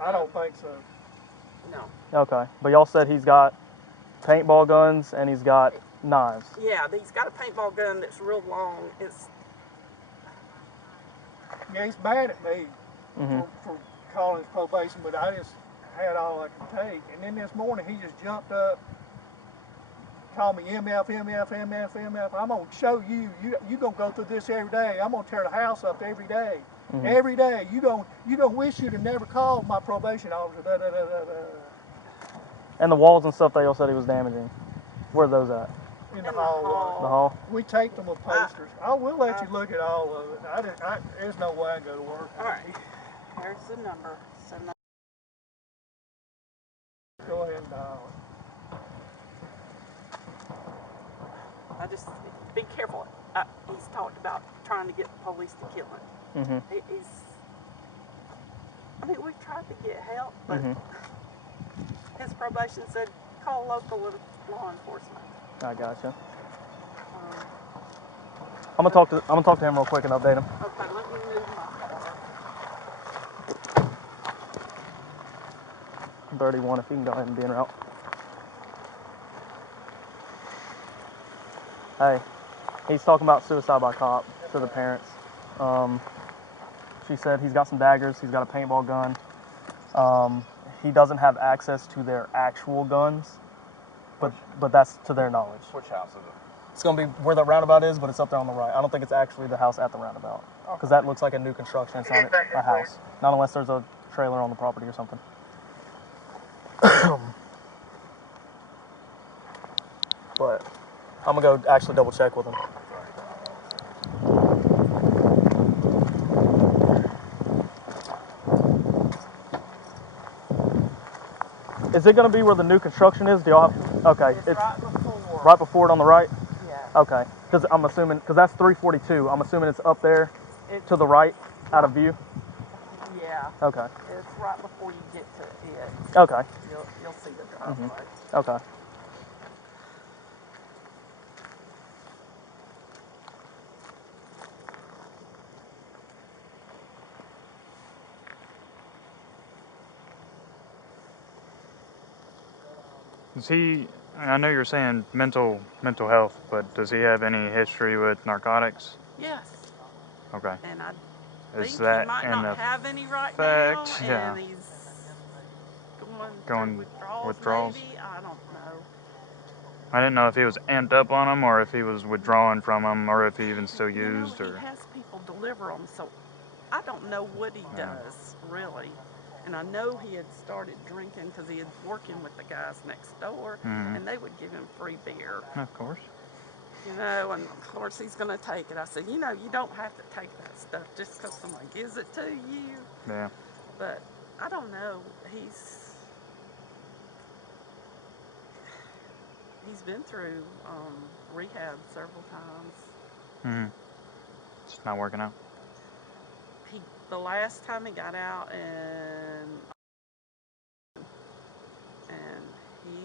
I don't think so. No. Okay, but y'all said he's got paintball guns and he's got knives. Yeah, he's got a paintball gun that's real long. Yeah, he's mad at me for calling his probation, but I just had all I could take. And then this morning he just jumped up, called me MF, MF, MF, MF. I'm gonna show you. You gonna go through this every day. I'm gonna tear the house up every day. Every day. You gonna wish you'd have never called my probation officer. Da, da, da, da, da. And the walls and stuff that y'all said he was damaging, where are those at? In the hall. The hall? We taped them with posters. I will let you look at all of it. There's no way I can go to work. All right. Here's the number. Go ahead and dial it. I just be careful. He's talked about trying to get the police to kill him. Mm-hmm. I mean, we tried to get help, but his probation said call local law enforcement. I gotcha. I'm gonna talk to him real quick and update him. Okay, let me move my car. 31, if you can go ahead and be en route. Hey, he's talking about suicide by cop to the parents. She said he's got some daggers, he's got a paintball gun. He doesn't have access to their actual guns, but that's to their knowledge. Which house is it? It's going to be where the roundabout is, but it's up there on the right. I don't think it's actually the house at the roundabout, because that looks like a new construction. It's not a house. Not unless there's a trailer on the property or something. But I'm going to go actually double check with him. Is it going to be where the new construction is? Do y'all have? Okay, it's right before it on the right. Yeah. Okay, because I'm assuming that's 342. I'm assuming it's up there to the right, out of view. Yeah. Okay. It's right before you get to it. Okay. You'll see the driveway. Okay. Does he, I know you're saying mental health, but does he have any history with narcotics? Yes. Okay. And I Is think that he might in not have any right now, effect? and Yeah. he's Going withdrawals? maybe? I don't know. I didn't know if he was amped up on them, or if he was withdrawing from them, or if he even still used, He or... has people deliver them, so I don't know what he does, really. And I know he had started drinking because he had working with the guys next door, and they would give him free beer. Of course. You know, and of course he's going to take it. I said, you know, you don't have to take that stuff just because someone gives it to you. Yeah. But I don't know. He's been through rehab several times. It's not working out. The last time he got out and he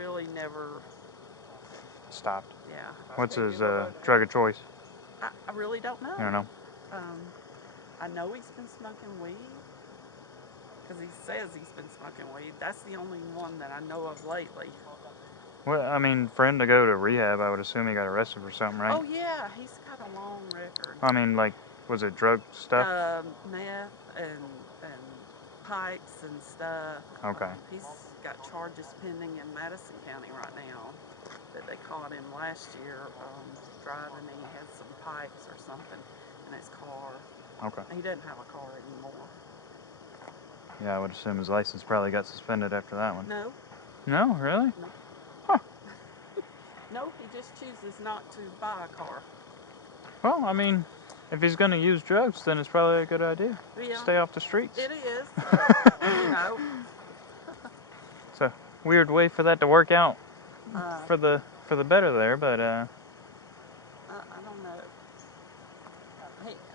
really never Stopped. Yeah. What's his drug of choice? I really don't know. I don't know. I know he's been smoking weed because he says he's been smoking weed. That's the only one that I know of lately. Well, I mean, for him to go to rehab, I would assume he got arrested for something, right? Oh yeah, he's got a long record. I mean, like, was it drug stuff? Meth and pipes and stuff. Okay. He's got charges pending in Madison County right now that they caught him last year driving. He had some pipes or something in his car. Okay. He doesn't have a car anymore. Yeah, I would assume his license probably got suspended after that one. No. No, really? No. Huh. No, he just chooses not to buy a car. Well, I mean, if he's going to use drugs, then it's probably a good idea. Yeah, Stay off the streets. it is, you know. It's a weird way for that to work out for the better there, but I don't know.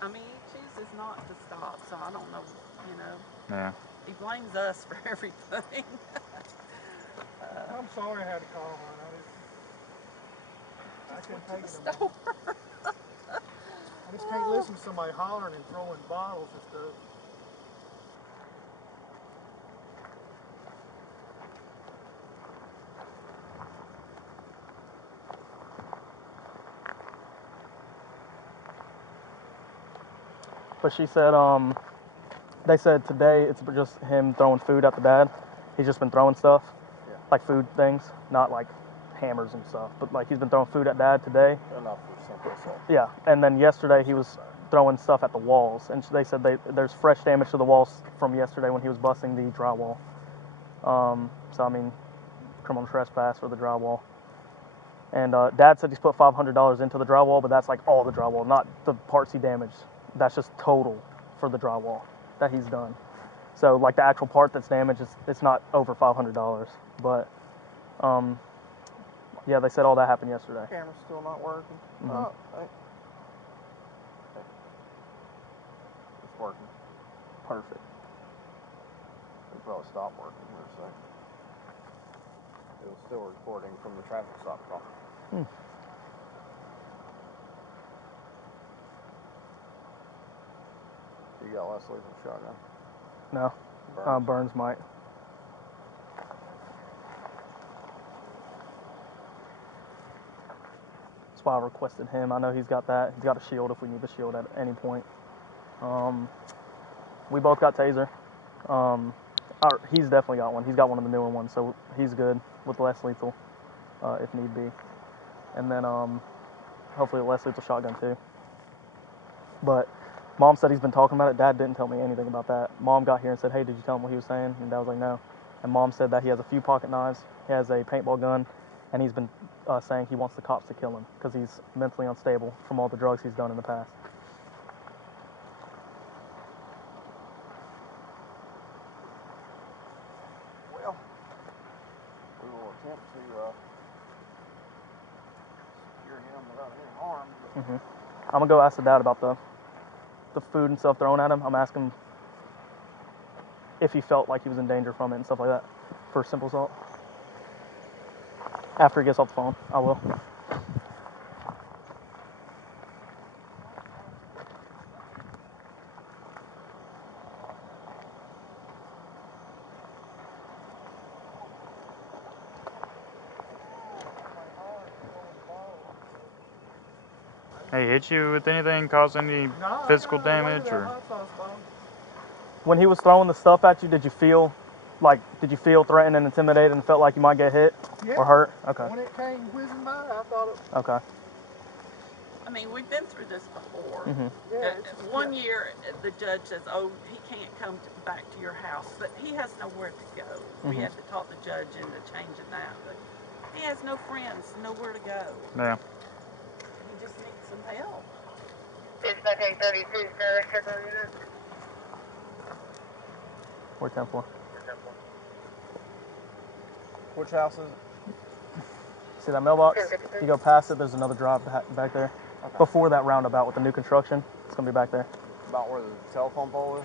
I mean, he chooses not to stop, so I don't know, you know. yeah. He blames us for everything. I'm sorry I had to call her. I couldn't take it no more. I just can't listen to somebody hollering and throwing bottles and stuff. But she said, they said today it's just him throwing food at the dad. He's just been throwing stuff, like food things, not like hammers and stuff, but like he's been throwing food at dad today. Enough for simple assault. Yeah, and then yesterday he was throwing stuff at the walls, and they said there's fresh damage to the walls from yesterday when he was busting the drywall. So I mean, criminal trespass for the drywall. And Dad said he's put $500 into the drywall, but that's like all the drywall, not the parts he damaged. That's just total for the drywall that he's done. So like the actual part that's damaged, it's not over $500. But yeah, they said all that happened yesterday. Camera's still not working. Mhm. Oh, hey. It's working. Perfect. It'll probably stop working here in a second. It was still recording from the traffic stop call. You got less lethal shotgun? No, Burns? Burns might. That's why I requested him. I know he's got that. He's got a shield if we need the shield at any point. We both got taser. He's definitely got one. He's got one of the newer ones, so he's good with less lethal if need be. And then hopefully a less lethal shotgun too. But Mom said he's been talking about it. Dad didn't tell me anything about that. Mom got here and said, hey, did you tell him what he was saying? And Dad was like, no. And Mom said that he has a few pocket knives, he has a paintball gun, and he's been saying he wants the cops to kill him because he's mentally unstable from all the drugs he's done in the past. Well, we will attempt to secure him without any harm. I'm gonna go ask the dad about the food and stuff thrown at him. I'm asking him if he felt like he was in danger from it and stuff like that for simple assault. After he gets off the phone, I will. Hey, hit you with anything, cause any physical damage, or? When he was throwing the stuff at you, did you feel threatened and intimidated and felt like you might get hit or hurt? Okay. When it came whizzing by, I thought it. Okay. I mean, we've been through this before. Yeah, One year, the judge says, oh, he can't come back to your house, but he has nowhere to go. We had to talk the judge into changing that, but he has no friends, nowhere to go. Yeah. He just needs some help. We're 10-4. Which house is it? See that mailbox? You go past it, there's another drop back there. Okay. Before that roundabout with the new construction, it's gonna be back there. About where the telephone pole is?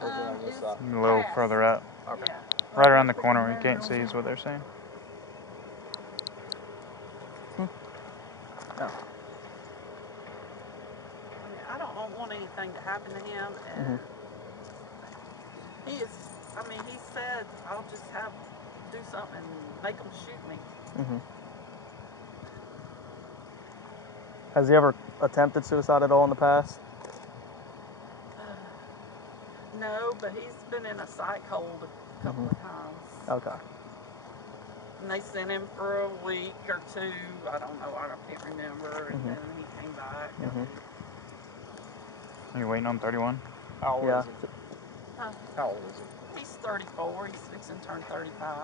Or is it on this side? A little further up. Okay. Yeah. Right around the corner, you can't see is what they're saying. No. I mean, I don't want anything to happen to him, and he said, I'll just do something and make him shoot me. Has he ever attempted suicide at all in the past? No, but he's been in a psych hold a couple of times. Okay. And they sent him for a week or two. I don't know. I can't remember. And then he came back. Are you waiting on 31? How old Yeah. is he? How old is he? He's 34. He's fixing to turn 35.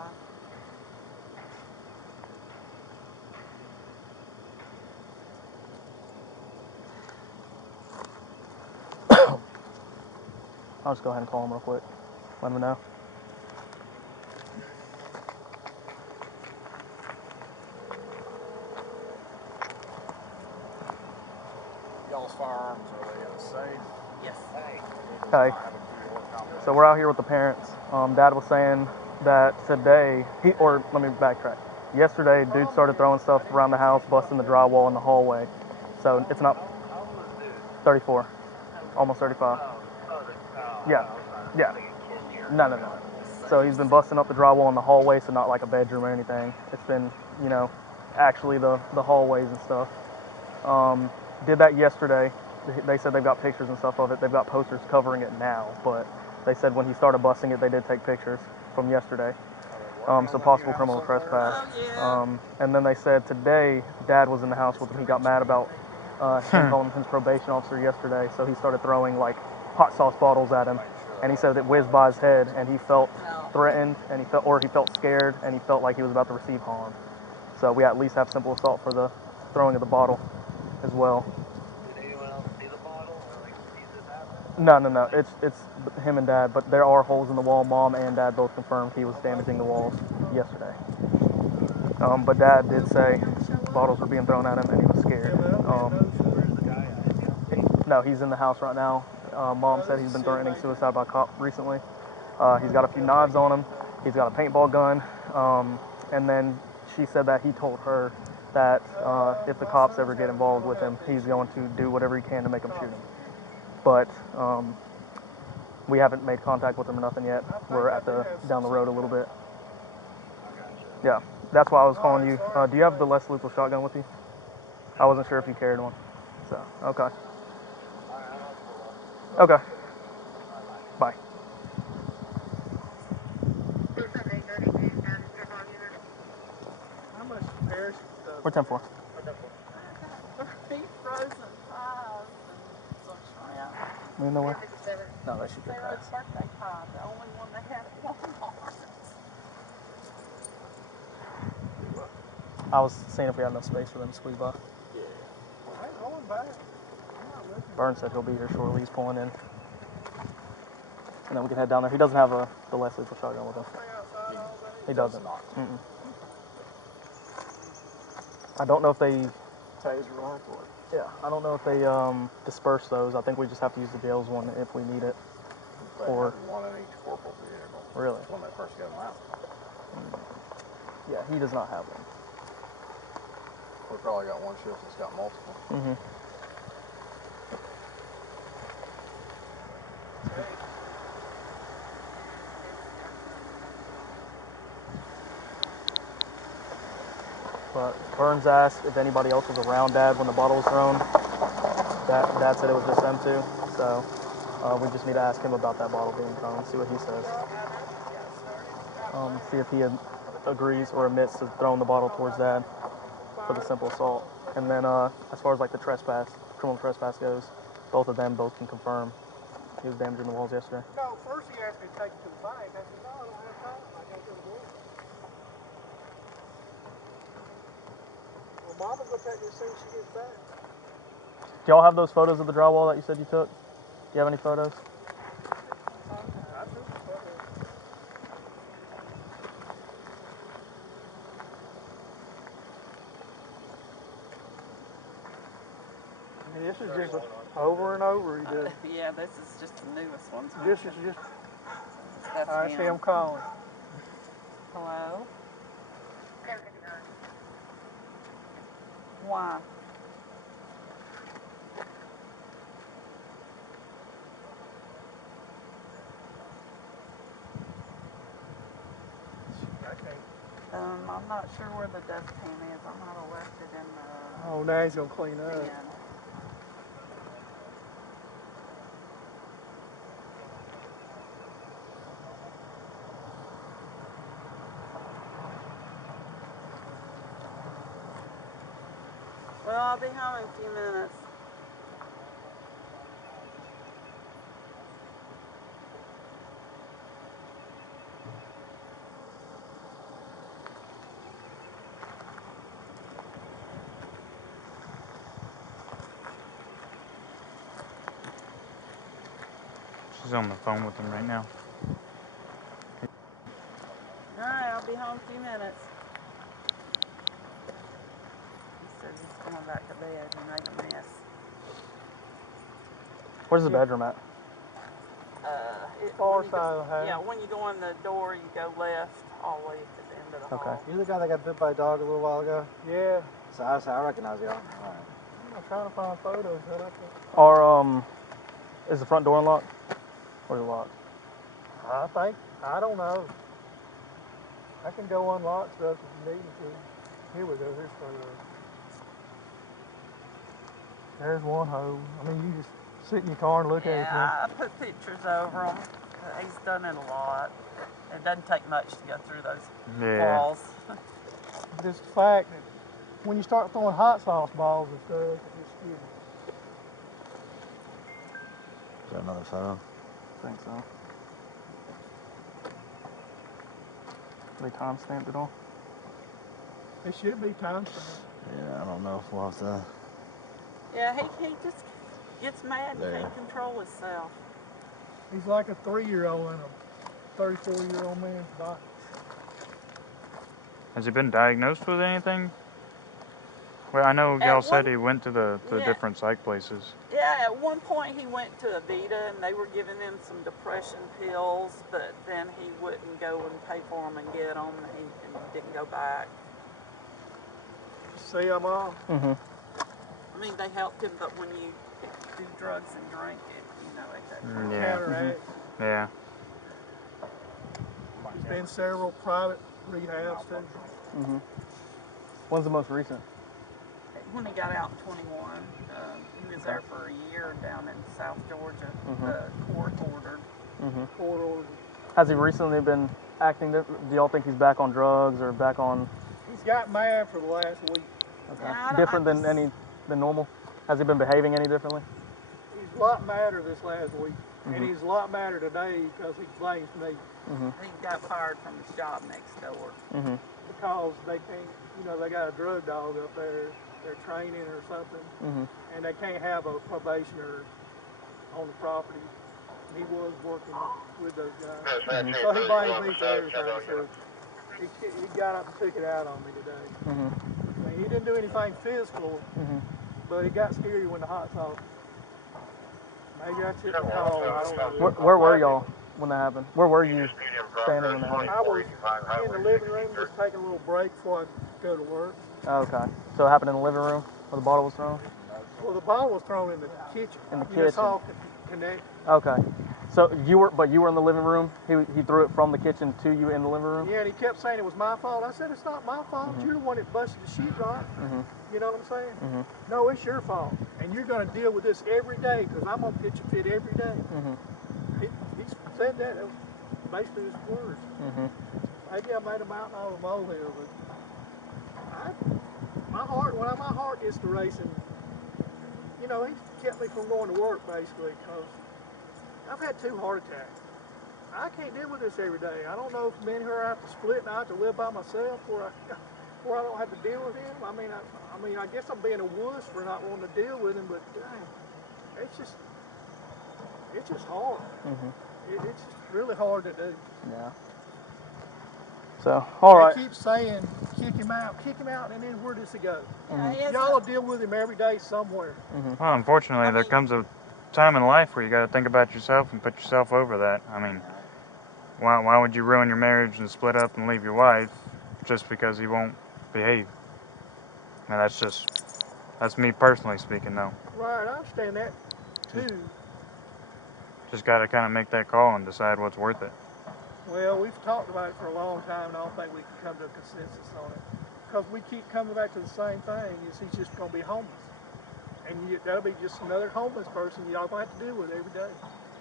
I'll just go ahead and call him real quick. Let him know. Y'all's firearms, are they in a safe? Yes. Okay. So we're out here with the parents. Dad was saying that today, let me backtrack. Yesterday, dude started throwing stuff around the house, busting the drywall in the hallway. So it's not 34, almost 35. Yeah. No. So he's been busting up the drywall in the hallway, so not like a bedroom or anything. It's been, actually the hallways and stuff. Did that yesterday. They said they've got pictures and stuff of it. They've got posters covering it now, but they said when he started busting it, they did take pictures from yesterday. So possible criminal trespass. And then they said today, Dad was in the house with him. He got mad about him calling his probation officer yesterday, so he started throwing like hot sauce bottles at him. And he said it whizzed by his head, and he felt threatened, and he felt scared, and he felt like he was about to receive harm. So we at least have simple assault for the throwing of the bottle as well. Did anyone else see the bottle or like see this happen? No. It's him and Dad, but there are holes in the wall. Mom and Dad both confirmed he was damaging the walls yesterday. But Dad did say bottles were being thrown at him, and he was scared. No, he's in the house right now. Mom said he's been threatening suicide by cop recently. He's got a few knives on him. He's got a paintball gun. And then she said that he told her that if the cops ever get involved with him, he's going to do whatever he can to make them shoot him. But we haven't made contact with him or nothing yet. We're down the road a little bit. Yeah, that's why I was calling you. Do you have the less lethal shotgun with you? I wasn't sure if you carried one. So, okay. Okay. Bye. How much parachute stuff? We're 10-4. He frozen pies and some shrimp. You know what? No, that should be Sarah's pass. birthday pie, the only one they had at Walmart. I was seeing if we had enough space for them to squeeze by. Yeah. I ain't going back. Burns said he'll be here shortly. He's pulling in. And then we can head down there. He doesn't have the less lethal shotgun with him. He doesn't. Mm-mm. I don't know if they... Taser rifle. Yeah, I don't know if they disperse those. I think we just have to use the jails one if we need it. They Or have one in each corporal vehicle. Really? When they first get them out. Yeah, he does not have one. We probably got one shift that's got multiple. Mm-hmm. But Burns asked if anybody else was around Dad when the bottle was thrown. Dad said it was just them two. So we just need to ask him about that bottle being thrown, see what he says. See if he agrees or admits to throwing the bottle towards Dad for the simple assault. And then as far as like the criminal trespass goes, both can confirm he was damaging the walls yesterday. No, first he asked me to take it to the bank. I said, no, I don't have time. I gotta go to work. Well, Mama's gonna take it as soon as she gets back. Do y'all have those photos of the drywall that you said you took? Do you have any photos? I took the photo. I mean, this is just over and over. He does. Yeah, this is just the newest one. This is just. That's That's him calling. Hello? Why? I'm not sure where the dustpan is. I might have left it in the... Oh, now he's gonna clean up. bin. Well, I'll be home in a few minutes. She's on the phone with him right now. Alright, I'll be home in a few minutes. He said he's going back to bed. He made a mess. Where's the bedroom at? Far side of the house. Yeah, when you go in the door, you go left all the way to the end of the hall. You the guy that got bit by a dog a little while ago? Yeah. So I recognize y'all. Alright. I'm trying to find photos. Is the front door unlocked? Or is it locked? I don't know. I can go unlock stuff if you need me to. Here we go. Here's photos. There's one hole. I mean, you just sit in your car and look at it. Yeah, I put pictures over him. He's done it a lot. It doesn't take much to go through those walls. Just the fact that when you start throwing hot sauce balls and stuff, it just scares me. Is there another photo? I think so. They time stamped it all? It should be time stamped. Yeah, I don't know if we'll have to. Yeah, he just gets mad and can't control himself. He's like a 3-year-old in a 34-year-old man's body. Has he been diagnosed with anything? Well, I know y'all said he went to the different psych places. Yeah, at one point he went to Avita and they were giving him some depression pills, but then he wouldn't go and pay for them and get them, and didn't go back. See them all? Mm-hmm. I mean, they helped him, but when you do drugs and drink it, it doesn't counteract. Yeah. There's been several private rehabs too. Mm-hmm. When's the most recent? When he got out in 21, he was there for a year down in South Georgia. Court ordered. Court ordered. Has he recently been acting different? Do y'all think he's back on drugs or back on? He's got mad for the last week. Okay. Different than normal? Has he been behaving any differently? He's a lot madder this last week, and he's a lot madder today because he blames me. He got fired from his job next door. Because they can't, they got a drug dog up there, they're training or something, and they can't have a probationer on the property. He was working with those guys. So he blames me for everything. So he got up and took it out on me today. I mean, he didn't do anything physical, but it got scary when the hot sauce. Maybe I shouldn't have called. I don't know. Where were y'all when that happened? Where were you standing when that happened? I was in the living room just taking a little break before I go to work. Okay. So it happened in the living room where the bottle was thrown? Well, the bottle was thrown in the kitchen. In the kitchen. It's all connected. Okay. So you were in the living room? He threw it from the kitchen to you in the living room? Yeah, and he kept saying it was my fault. I said, it's not my fault. You're the one that busted the sheetrock. You know what I'm saying? No, it's your fault. And you're going to deal with this every day because I'm going to pitch a fit every day. He said that. That was basically his words. Maybe I made a mountain out of a molehill, but my heart gets to racing. He kept me from going to work basically because I've had 2 heart attacks. I can't deal with this every day. I don't know if me and her have to split and I have to live by myself where I don't have to deal with him. I mean, I guess I'm being a wuss for not wanting to deal with him, but dang, it's just hard. It's just really hard to do. Yeah. So, all right. They keep saying, kick him out, and then where does he go? Y'all will deal with him every day somewhere. Well, unfortunately, there comes a time in life where you got to think about yourself and put yourself over that. I mean, why would you ruin your marriage and split up and leave your wife just because he won't behave? And that's me personally speaking, though. Right, I understand that too. Just got to kind of make that call and decide what's worth it. Well, we've talked about it for a long time, and I don't think we can come to a consensus on it. Because we keep coming back to the same thing, is he's just going to be homeless. And that'll be just another homeless person y'all going to have to deal with every day.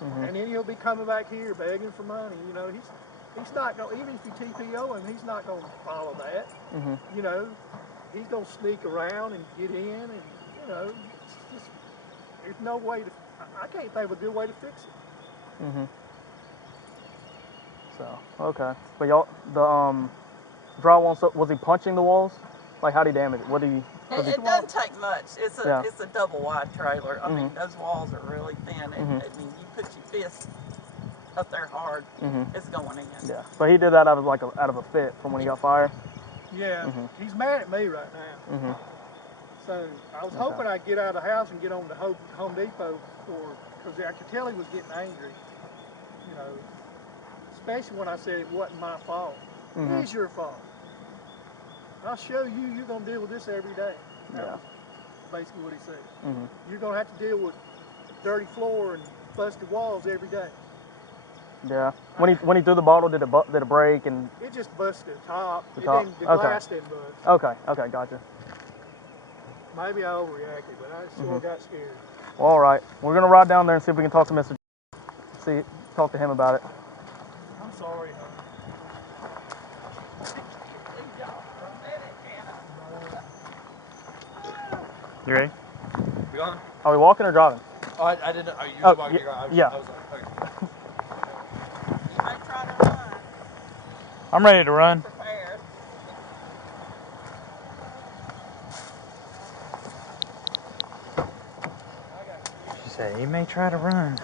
And then he'll be coming back here begging for money. He's not going, even if you TPO him, he's not going to follow that. He's going to sneak around and get in, and, it's just, there's no way to, I can't think of a good way to fix it. So, okay. But y'all, the drywall, was he punching the walls? Like, how'd he damage it? It doesn't take much. It's a double wide trailer. I mean, those walls are really thin. I mean, you put your fist up there hard, it's going in. Yeah, but he did that out of out of a fit from when he got fired. Yeah, he's mad at me right now. So I was hoping I'd get out of the house and get on to Home Depot because I could tell he was getting angry. You know, especially when I said it wasn't my fault. It is your fault. I'll show you. You're gonna deal with this every day. That was basically what he said. You're gonna have to deal with dirty floor and busted walls every day. Yeah. When he threw the bottle, did it break and? It just busted the top. The top? The glass didn't bust. Okay, gotcha. Maybe I overreacted, but I sure got scared. Well, all right, we're gonna ride down there and see if we can talk to Mr. Talk to him about it. I'm sorry. You ready? We on? Are we walking or driving? Oh, I didn't. Are you walking? Yeah. I was like, okay. You may try to run. I'm ready to run. Prepared. She said, "You may try to run."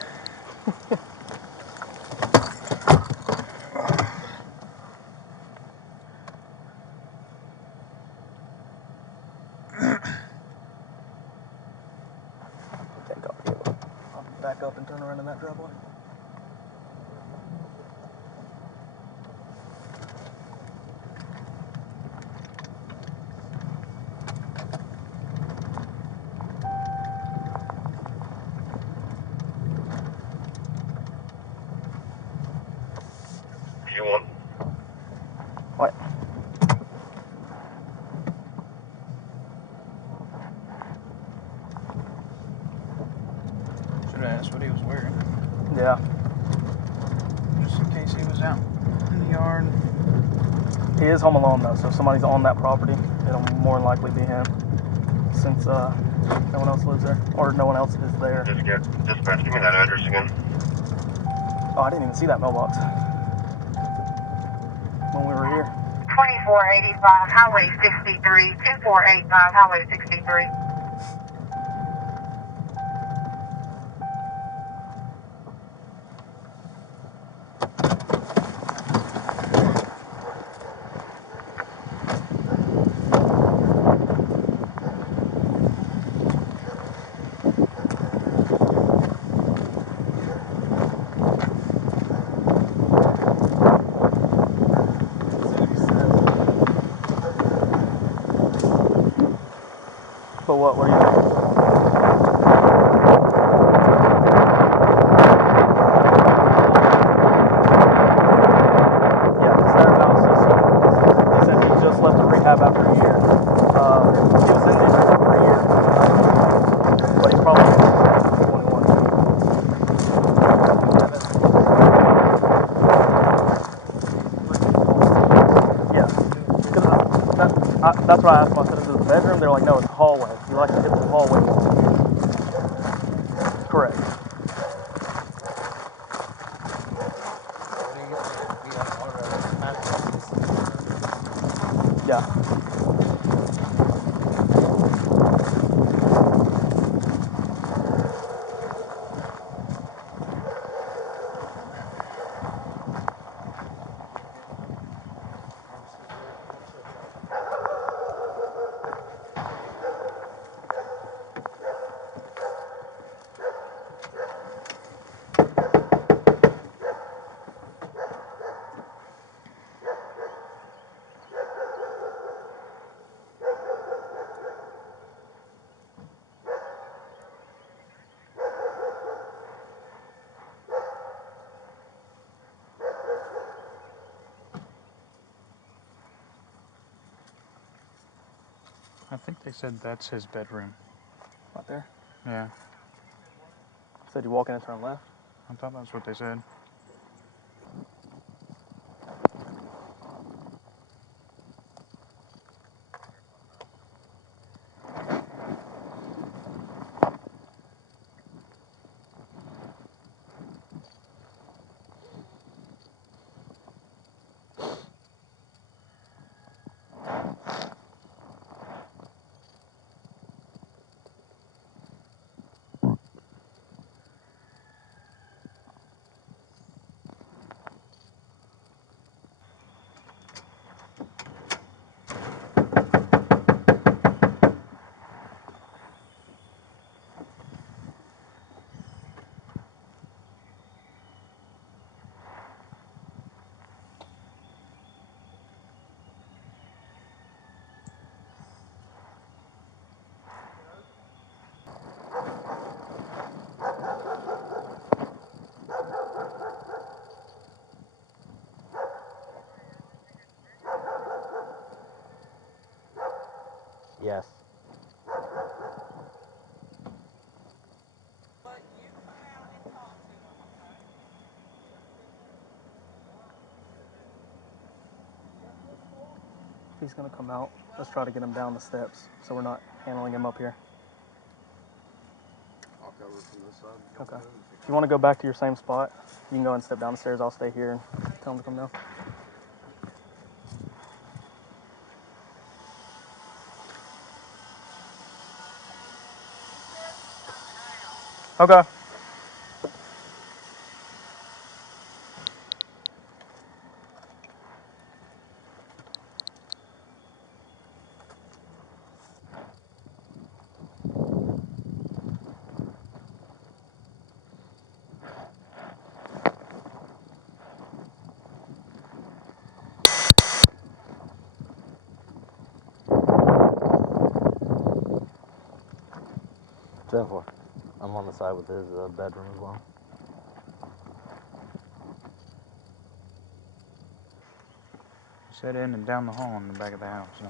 I'll back up and turn around in that driveway. You want? What? Should have asked what he was wearing. Yeah. Just in case he was out in the yard. He is home alone though, so if somebody's on that property, it'll more than likely be him, since no one else lives there, or no one else is there. Dispatch, give me that address again. Oh, I didn't even see that mailbox when we were here. 2485 Highway 63, 2485 Highway 63. But what were you? Yeah, it's their house. He said he just left the rehab after a year. He was in there for a year, but he probably was 21. Yeah, because that's why I asked him. I said, "Is it a bedroom?" They're like, "No, it's a hallway. He likes to hit the hallway wall." Correct. Yeah. I think they said that's his bedroom. Right there. Yeah. Said you walk in and turn left. I thought that's what they said. Yes. He's gonna come out. Let's try to get him down the steps so we're not handling him up here. I'll cover from this side. Okay. If you want to go back to your same spot, you can go and step down the stairs. I'll stay here and tell him to come down. Okay. 10-4. I'm on the side with his bedroom as well. Sit in and down the hall in the back of the house. So.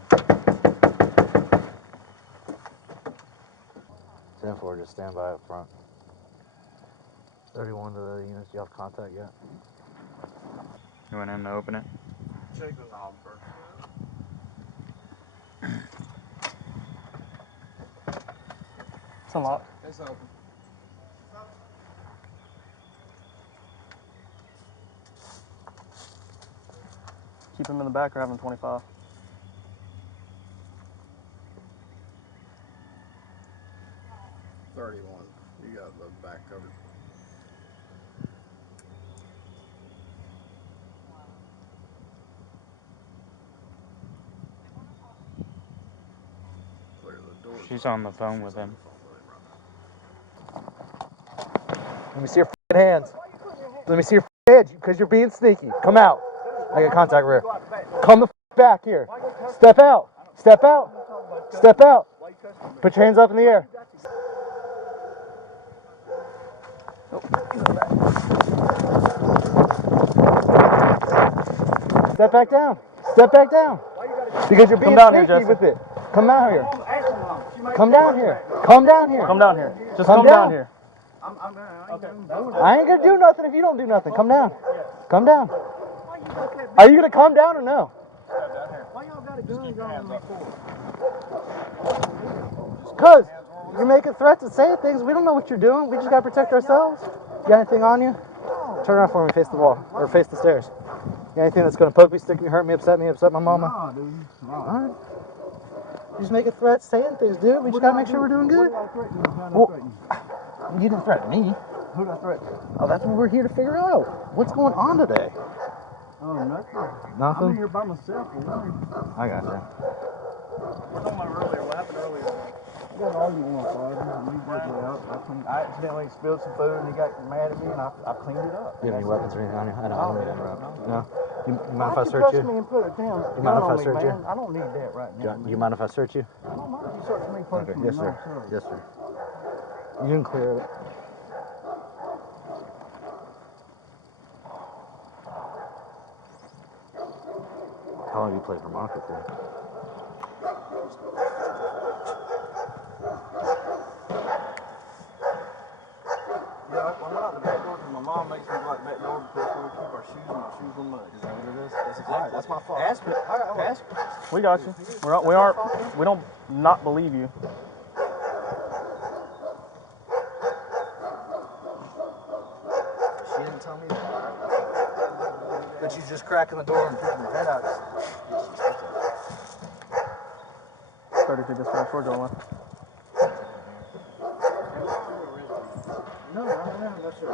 10-4, just stand by up front. 31 to the units, do you have contact yet? You went in to open it? Check the knob first. It's unlocked. It's open. Keep him in the back or have him 25. You got the back covered. Clear the door. She's on the phone with him. Let me see your hands. Let me see your hands, because you're being sneaky. Come out. I got contact rear. Come the back here. Step out. Step out. Step out. Put your hands up in the air. Step back down. Step back down. Because you're being sneaky with it. Come out here. Come down here. Come down here. Come down here. Just come down here. I ain't gonna do nothing if you don't do nothing. Come down. Come down. Are you gonna come down or no? Why y'all got a gun on me for? Cause you're making threats and saying things. We don't know what you're doing. We just gotta protect ourselves. You got anything on you? Turn around for me. Face the wall or face the stairs. You got anything that's gonna poke me, stick me, hurt me, upset my mama? Nah, dude. All right. You're just making threats, saying things, dude. We just gotta make sure we're doing good. You didn't threaten me. Who did I threaten? Oh, that's what we're here to figure out. What's going on today? Oh, nothing. Nothing? I'm here by myself. I got you. We're talking about earlier. What happened earlier? I got argued with my father, and we worked it out. I accidentally spilled some food, and he got mad at me, and I cleaned it up. Do you have any weapons or anything on you? I don't mean to interrupt. No? You mind if I Why'd you search you? touch me and put a damn You mind if gun I on me, search you? man? I don't need that right now. Do you mind if I search you? I don't mind if you search me Okay, personally. yes, sir. No, sir. Yes, sir. You can clear it. How long have you played for Monka for? Yeah, I went out the back door because my mom makes me go out the back door because we keep our shoes and my shoes will mud. Is that what it is? That's exactly. That's my fault. Ask me. Ask me. We got you. We don't not believe you. She didn't tell me that. But she's just cracking the door and putting her head out. 32 dispatch, we're going. No, sir.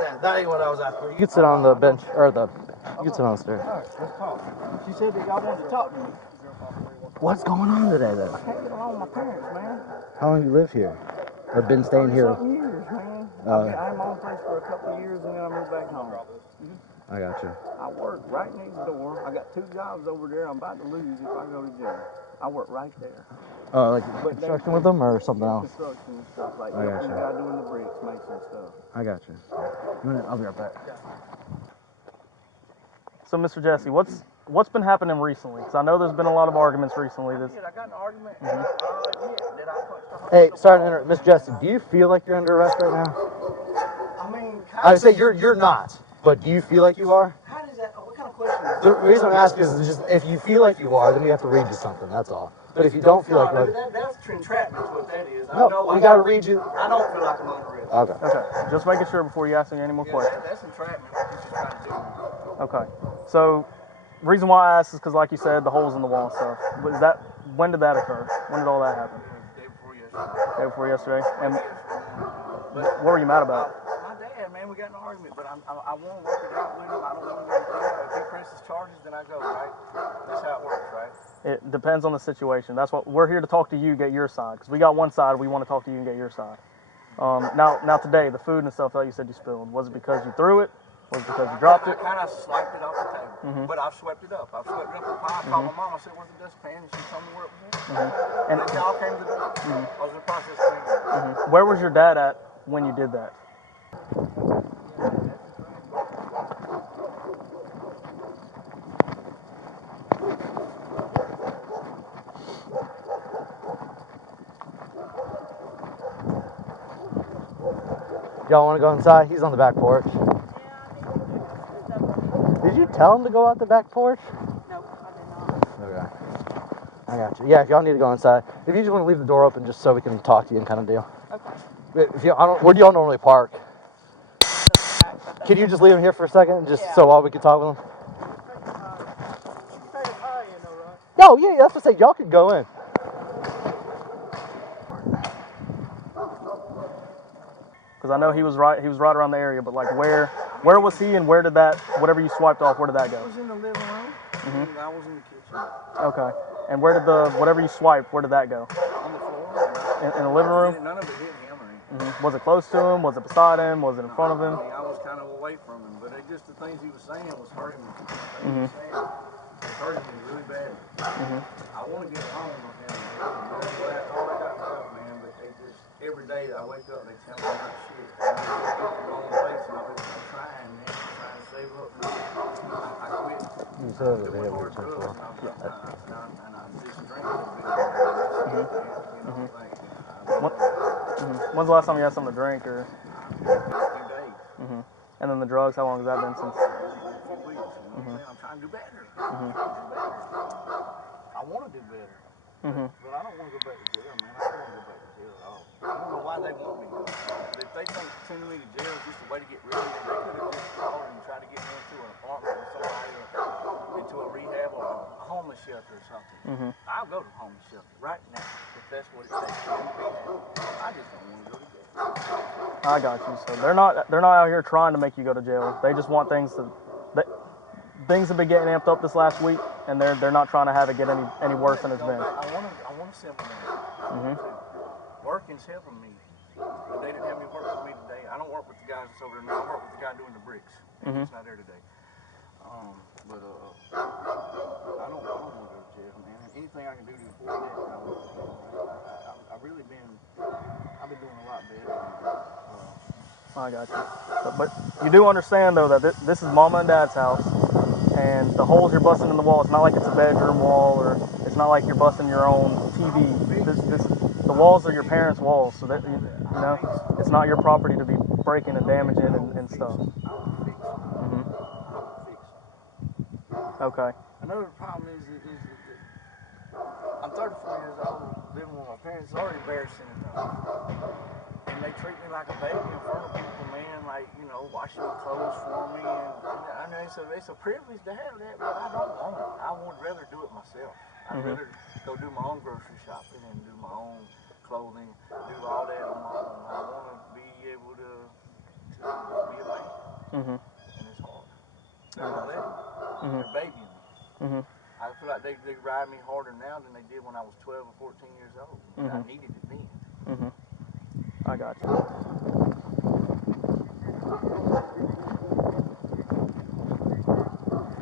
Yeah, that ain't what I was after. You can sit on the bench, or you can sit on the stairs. All right, let's talk. She said that y'all wanted to talk to me. What's going on today, then? I can't get along with my parents, man. How long have you lived here? Or been staying here? 30-something years, man. I'm on place for a couple of years, and then I moved back home. I got you. I work right next door. I got 2 jobs over there I'm about to lose if I go to jail. I work right there. Oh, like construction with them or something else? Construction and stuff like I got helping you. the guy doing the bricks, mason stuff. I got you. I'll be right back. So, Mr. Jesse, what's been happening recently? Because I know there's been a lot of arguments recently. I got an argument. Hey, sorry to interrupt. Miss Jesse, do you feel like you're under arrest right now? I mean, I would say you're not, but do you feel like you are? how does that, what kind of question is that? The reason I'm asking is just if you feel like you are, then we have to read you something. That's all. But if you don't feel like you are, That's entrapment is what that is. no, we got to read you. I don't feel like I'm under arrest. Okay. Okay. Just making sure before you ask me any more questions. That's entrapment, what you're trying to do. Okay. So, reason why I asked is because, like you said, the holes in the wall and stuff. When did that occur? When did all that happen? Day before yesterday. Day before yesterday. And what were you mad about? My dad, man, we got in an argument, but I want to work it out with him. I don't want to go to jail. If he presses charges, then I go, right? That's how it works, right? It depends on the situation. That's what we're here to talk to you, get your side. Because we got one side, we want to talk to you and get your side. Now today, the food and stuff that you said you spilled, was it because you threw it? Was it because you dropped it? I kind of swiped it off the table, but I've swept it up. I've swept it up in the pile. I called my mom. I said, "Where's the dustpan?" And she told me where it was. And then y'all came to the door. I was in the process of cleaning it. Where was your dad at when you did that? Y'all want to go inside? He's on the back porch. Did you tell him to go out the back porch? No, I did not. Okay. I got you. Yeah, if y'all need to go inside. If you just want to leave the door open just so we can talk to you and kind of deal. Okay. If you, where do y'all normally park? Can you just leave him here for a second, just so while we can talk with him? No, yeah, that's what I say. Y'all could go in. Because I know he was right around the area, but like where was he and where did that, whatever you swiped off, where did that go? I was in the living room, and I was in the kitchen. Okay. And where did whatever you swiped, where did that go? On the floor. In the living room? None of it hit him or anything. Was it close to him? Was it beside him? Was it in front of him? I mean, I was kind of away from him, but just the things he was saying was hurting me. He was saying was hurting me really bad. I want to get home with him. That's all I got left, man. But they just, every day I wake up, they tell me I'm not shit. I'm the wrong place, and I'm trying, man. I'm trying to save up. I quit. You said it was hard drugs, and I just drink a little bit. When's the last time you had something to drink or? 2 days. And then the drugs, how long has that been since? 4 weeks. I'm trying to do better. I want to do better. But I don't want to go back to jail, man. I don't want to go back to jail at all. I don't know why they want me. If they think sending me to jail is just a way to get rid of me, they could have just called and tried to get me into an apartment with somebody or into a rehab or a homeless shelter or something. I'll go to a homeless shelter right now if that's what it takes for them to be happy. I just don't want to go to jail. I got you. So they're not out here trying to make you go to jail. They just want things have been getting amped up this last week, and they're not trying to have it get any worse than it's been. I want to simple man. Working's helping me, but they didn't have any work with me today. I don't work with the guys that's over there now. I work with the guy doing the bricks. He's not there today. But I don't want to go to jail, man. Anything I can do to avoid that, I will. I've been doing a lot better. I got you. But you do understand, though, that this is Mama and Dad's house, and the holes you're busting in the wall, it's not like it's a bedroom wall, or it's not like you're busting your own TV. The walls are your parents' walls, so that, it's not your property to be breaking and damaging and stuff. Okay. Another problem is I'm 34 years old, living with my parents. It's already embarrassing enough. And they treat me like a baby in front of people, man, like, washing my clothes for me. And I know it's a privilege to have that, but I don't want it. I would rather do it myself. I'd rather go do my own grocery shopping and do my own clothing, do all that on my own. I want to be able to be a man. And it's hard. They're not letting me. They're babying me. I feel like they ride me harder now than they did when I was 12 or 14 years old. I needed it then. I got you.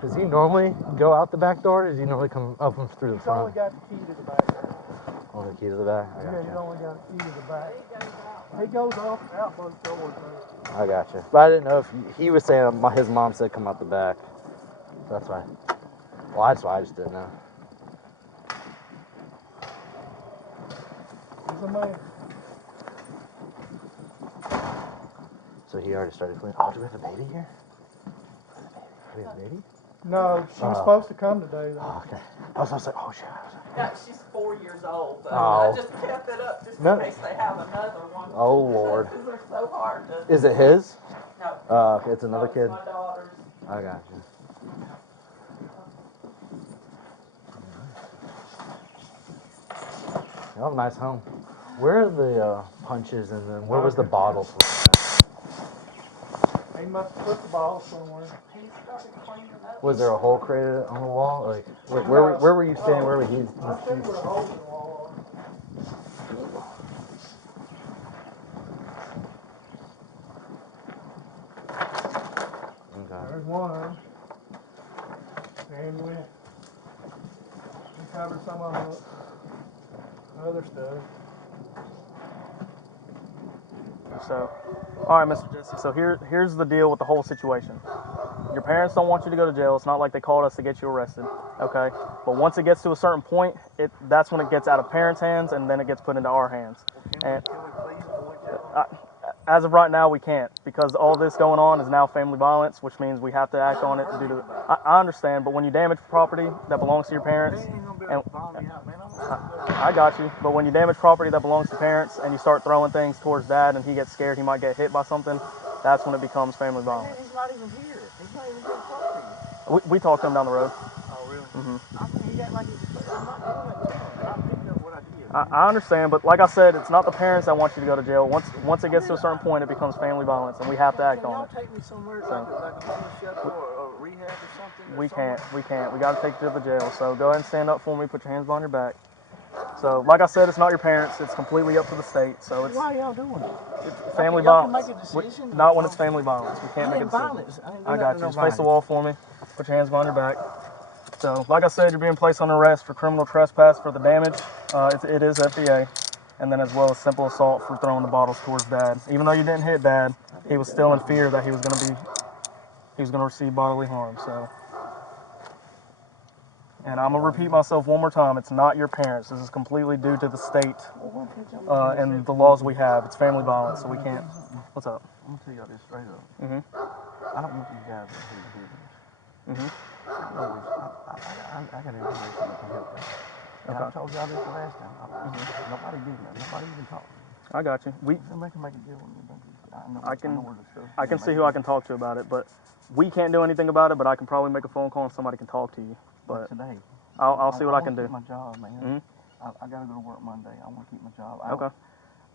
Does he normally go out the back door, or does he normally come up through the front? He's only got the key to the back door. Only the key to the back? He's only got a key to the back. He goes off out both doors. I got you. But I didn't know if he was saying his mom said come out the back. That's why. Well, that's why I just didn't know. He's a man. So he already started cleaning. Oh, do we have a baby here? Do we have a baby? No, she was supposed to come today, though. Oh, okay. I was like, oh, shit. Yeah, she's 4 years old, though. Oh. I just kept it up just No. in case they have another one. Oh, Lord. Because they're so hard to... Is it his? No. Okay, it's another kid. My daughter's. I got you. You have a nice home. Where are the punches and then where was the bottle? He must have put the bottle somewhere. He started cleaning up. Was there a hole created on the wall? Like where were you standing? Where were he? I think we're holding the wall. Okay. There's one. And we covered some of the other stuff. So, all right, Mr. Jesse. So here's the deal with the whole situation. Your parents don't want you to go to jail. It's not like they called us to get you arrested, okay? But once it gets to a certain point, that's when it gets out of parents' hands, and then it gets put into our hands. And as of right now, we can't, because all this going on is now family violence, which means we have to act on it due to. I understand, but when you damage property that belongs to your parents, and I got you. But when you damage property that belongs to parents and you start throwing things towards dad, and he gets scared, he might get hit by something. That's when it becomes family violence. He's not even here. He's not even here to talk to you. We talked to him down the road. Oh, really? Mm-hmm. I mean, he got like he's I'm not doing that to him. I picked up what I did. I understand, but like I said, it's not the parents that want you to go to jail. Once it gets to a certain point, it becomes family violence, and we have to act on it. Can y'all take me somewhere like a homeless shelter or a rehab or something? We can't. We got to take you to the jail. So go ahead and stand up for me. Put your hands behind your back. So, like I said, it's not your parents. It's completely up to the state. So it's why y'all doing it? It's family y'all violence. can make a decision. Not when it's family violence. We can't make a decision. Violence. I got you. Just face the wall for me. Put your hands behind your back. So, like I said, you're being placed on arrest for criminal trespass for the damage. It is FDA, and then as well as simple assault for throwing the bottles towards dad. Even though you didn't hit dad, he was still in fear that he was going to receive bodily harm. So. And I'm going to repeat myself one more time. It's not your parents. This is completely due to the state and the laws we have. It's family violence, so we can't. What's up? I'm going to tell y'all this straight up. Mm-hmm. I don't want you guys to hear this. Mm-hmm. I got information that can help you. And I told y'all this the last time. Nobody did that. Nobody even talked. I got you. Somebody can make a deal with me. I can see who I can talk to about it, but we can't do anything about it, but I can probably make a phone call and somebody can talk to you. But today, I'll see what I can do. I want to keep my job, man. Mm-hmm. I got to go to work Monday. I want to keep my job. Okay.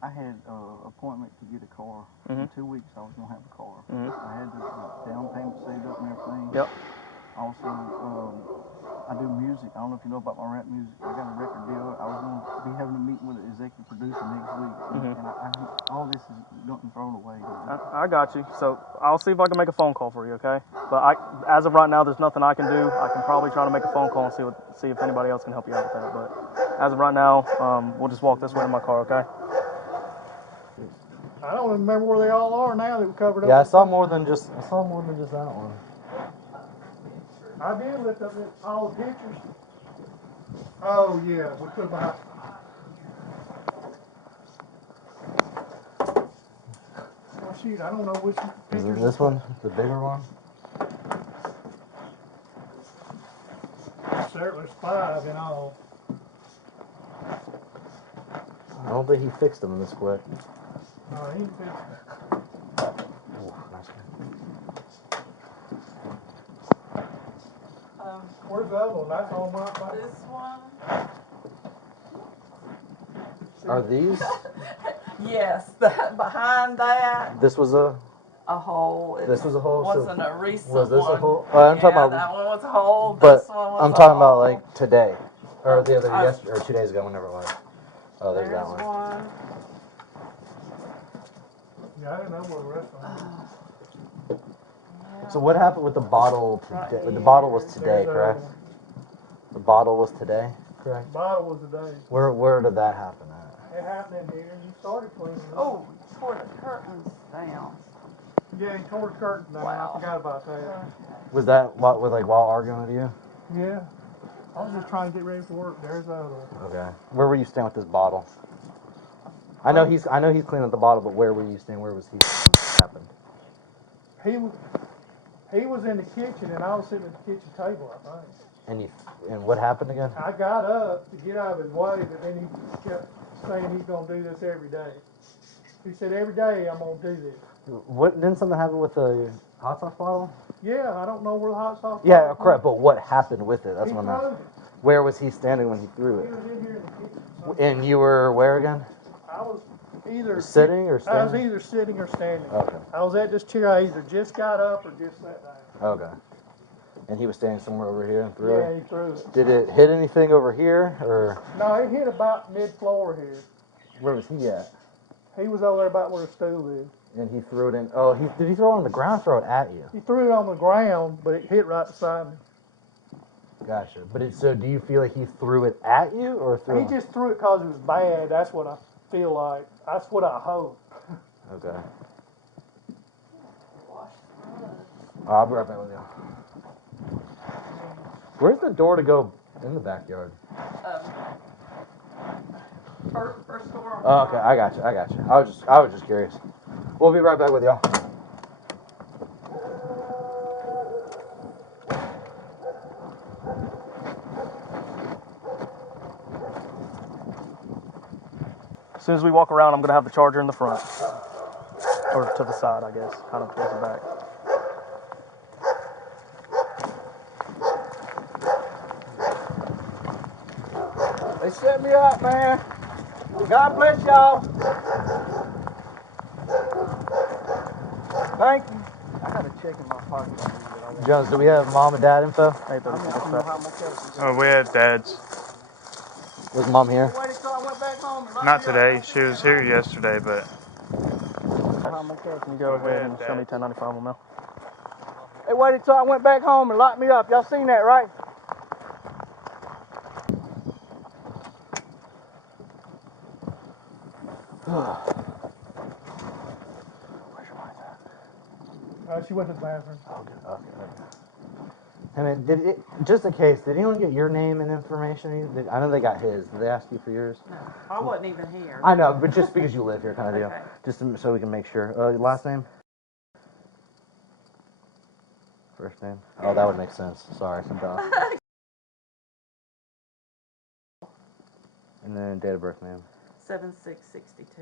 I had an appointment to get a car. In 2 weeks, I was going to have a car. I had the down payment saved up and everything. Yep. Also, I do music. I don't know if you know about my rap music. I got a record deal. I was going to be having a meeting with an executive producer next week. And all this is getting thrown away. I got you. So I'll see if I can make a phone call for you, okay? But as of right now, there's nothing I can do. I can probably try to make a phone call and see if anybody else can help you out with that. But as of right now, we'll just walk this way in my car, okay? I don't remember where they all are now that we covered up. Yeah, I saw more than just that one. I did lift up all the pictures. Oh yeah, we put behind. Oh shoot, I don't know which Is pictures. it this one, the bigger one? There's 5 in all. I don't think he fixed them this quick. No, he ain't fixed it. Ooh, nice one. Where's the other one? That's on my phone. This one? Are these? Yes, behind that. This was a hole. This was a hole. Wasn't a recent Was this one. a hole? I'm talking about. That one was a hole. But this one was I'm a talking hole. about like today, or the other yesterday, or 2 days ago, whenever it was. Oh, there's that one. Yeah, I didn't know where the rest of them. So what happened with the bottle today? The bottle was today, correct? The bottle was today, correct? The bottle was today. Where did that happen at? It happened in here. You started cleaning it. Oh, tore the curtains down. Yeah, he tore his curtains down. I forgot about that. Was that while arguing with you? Yeah. I was just trying to get ready for work. There's that. Okay. Where were you staying with this bottle? I know he's cleaning up the bottle, but where were you staying? Where was he? What happened? He was in the kitchen, and I was sitting at the kitchen table, I think. And what happened again? I got up to get out of his way, but then he kept saying he's going to do this every day. He said, every day I'm going to do this. What, didn't something happen with the hot sauce bottle? Yeah, I don't know where the hot sauce Yeah, was. correct, but what happened with it? That's He what I'm asking. threw it. Where was he standing when he threw He it? was in here in the kitchen. And you were where again? I was either Sitting or standing? I was either sitting or standing. Okay. I was at this chair. I either just got up or just sat down. Okay. And he was standing somewhere over here and threw it? Yeah, he threw it. Did it hit anything over here, or? No, it hit about mid-floor here. Where was he at? He was over there about where the stool is. And he threw it in. Oh, did he throw it on the ground or throw it at you? He threw it on the ground, but it hit right beside me. Gotcha. But so do you feel like he threw it at you or threw He just threw it because it was bad. That's what I feel like. That's what I hope. Okay. I'll be right back with you. Where's the door to go in the backyard? First door. Oh, okay, I got you. I was just curious. We'll be right back with y'all. As soon as we walk around, I'm going to have the charger in the front. Or to the side, I guess. Kind of towards the back. They set me up, man. God bless y'all. Thank you. I got a check in my pocket. Jones, do we have mom and dad info? Hey, Oh, we had dads. Was mom here? Not today. She was here yesterday, but. Can you go ahead and show me 1095 on mail? They waited till I went back home and locked me up. Y'all seen that, right? Where's your wife at? She went to the bathroom. Okay. And then just in case, did anyone get your name and information? I know they got his. Did they ask you for yours? No, I wasn't even here. I know, but just because you live here kind of deal. Okay. Just so we can make sure. Last name? First name? Oh, that would make sense. Sorry, I'm dumb. And then date of birth, ma'am. 7662.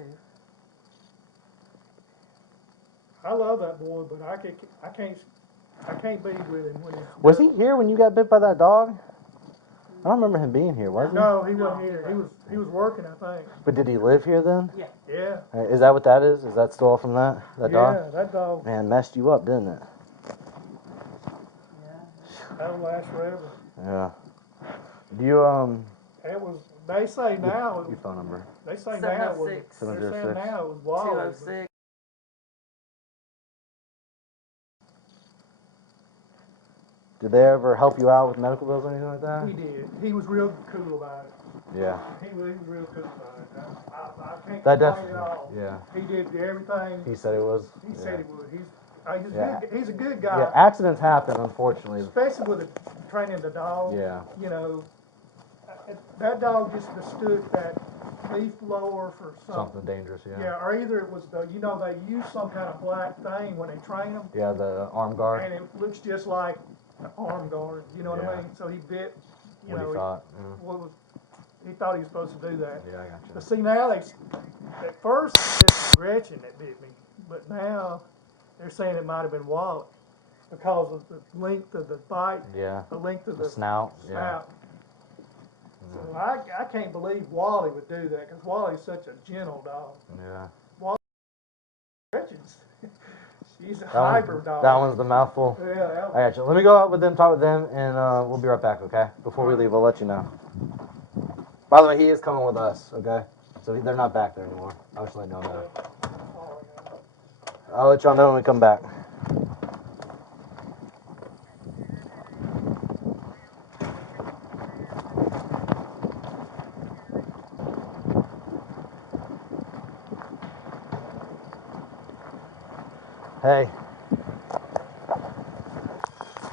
I love that boy, but I can't be with him when he. Was he here when you got bit by that dog? I don't remember him being here, was he? No, he wasn't here. He was working, I think. But did he live here then? Yeah. Yeah. Is that what that is? Is that still from that dog? Yeah, that dog. Man, messed you up, didn't it? That'll last forever. Yeah. Do you It was. They say now. Your phone number. They say now it was. 706. They're saying now it was wild. 206. Did they ever help you out with medical bills or anything like that? He did. He was real cool about it. Yeah. He was real cool about it. I can't That complain at all. yeah. He did everything. He said it was. He said he would. He's a good Yeah, guy. accidents happen, unfortunately. Especially with training the dog. Yeah. You know, that dog just mistook that leaf blower for Something dangerous, yeah. Yeah, or either it was they use some kind of black thing when they train them. Yeah, the arm guard. And it looks just like an arm guard. You know what I mean? So he bit. You What know, he thought. he thought he was supposed to do that. Yeah, I got you. But see now at first it's Gretchen that bit me, but now they're saying it might have been Wally because of the length of the bite. Yeah. The length of the snout. snout. So I can't believe Wally would do that because Wally's such a gentle dog. Yeah. Wally, Gretchen's, she's a hyper dog. That one's the mouthful. Yeah. I got you. Let me go out with them, talk with them, and we'll be right back, okay? Before we leave, I'll let you know. By the way, he is coming with us, okay? So they're not back there anymore. I'll just let you know that. I'll let y'all know when we come back. Hey.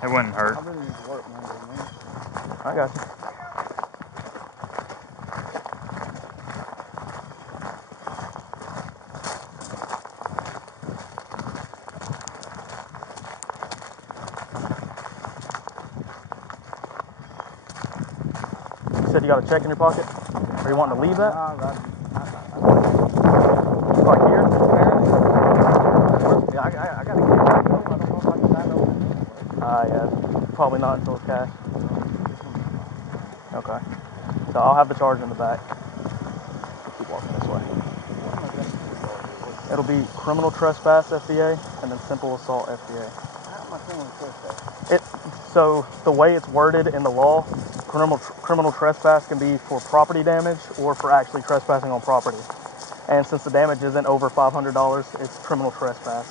It wouldn't hurt. I really need to work Monday, man. I got you. You said you got a check in your pocket? Are you wanting to leave that? Right here? Yeah, I got to get it back home. I don't know if I can find over. Yeah, probably not until it's cash. Okay. So I'll have the charge in the back. Keep walking this way. It'll be criminal trespass FBA and then simple assault FBA. How am I criminal trespass? So the way it's worded in the law, criminal trespass can be for property damage or for actually trespassing on property. And since the damage isn't over $500, it's criminal trespass,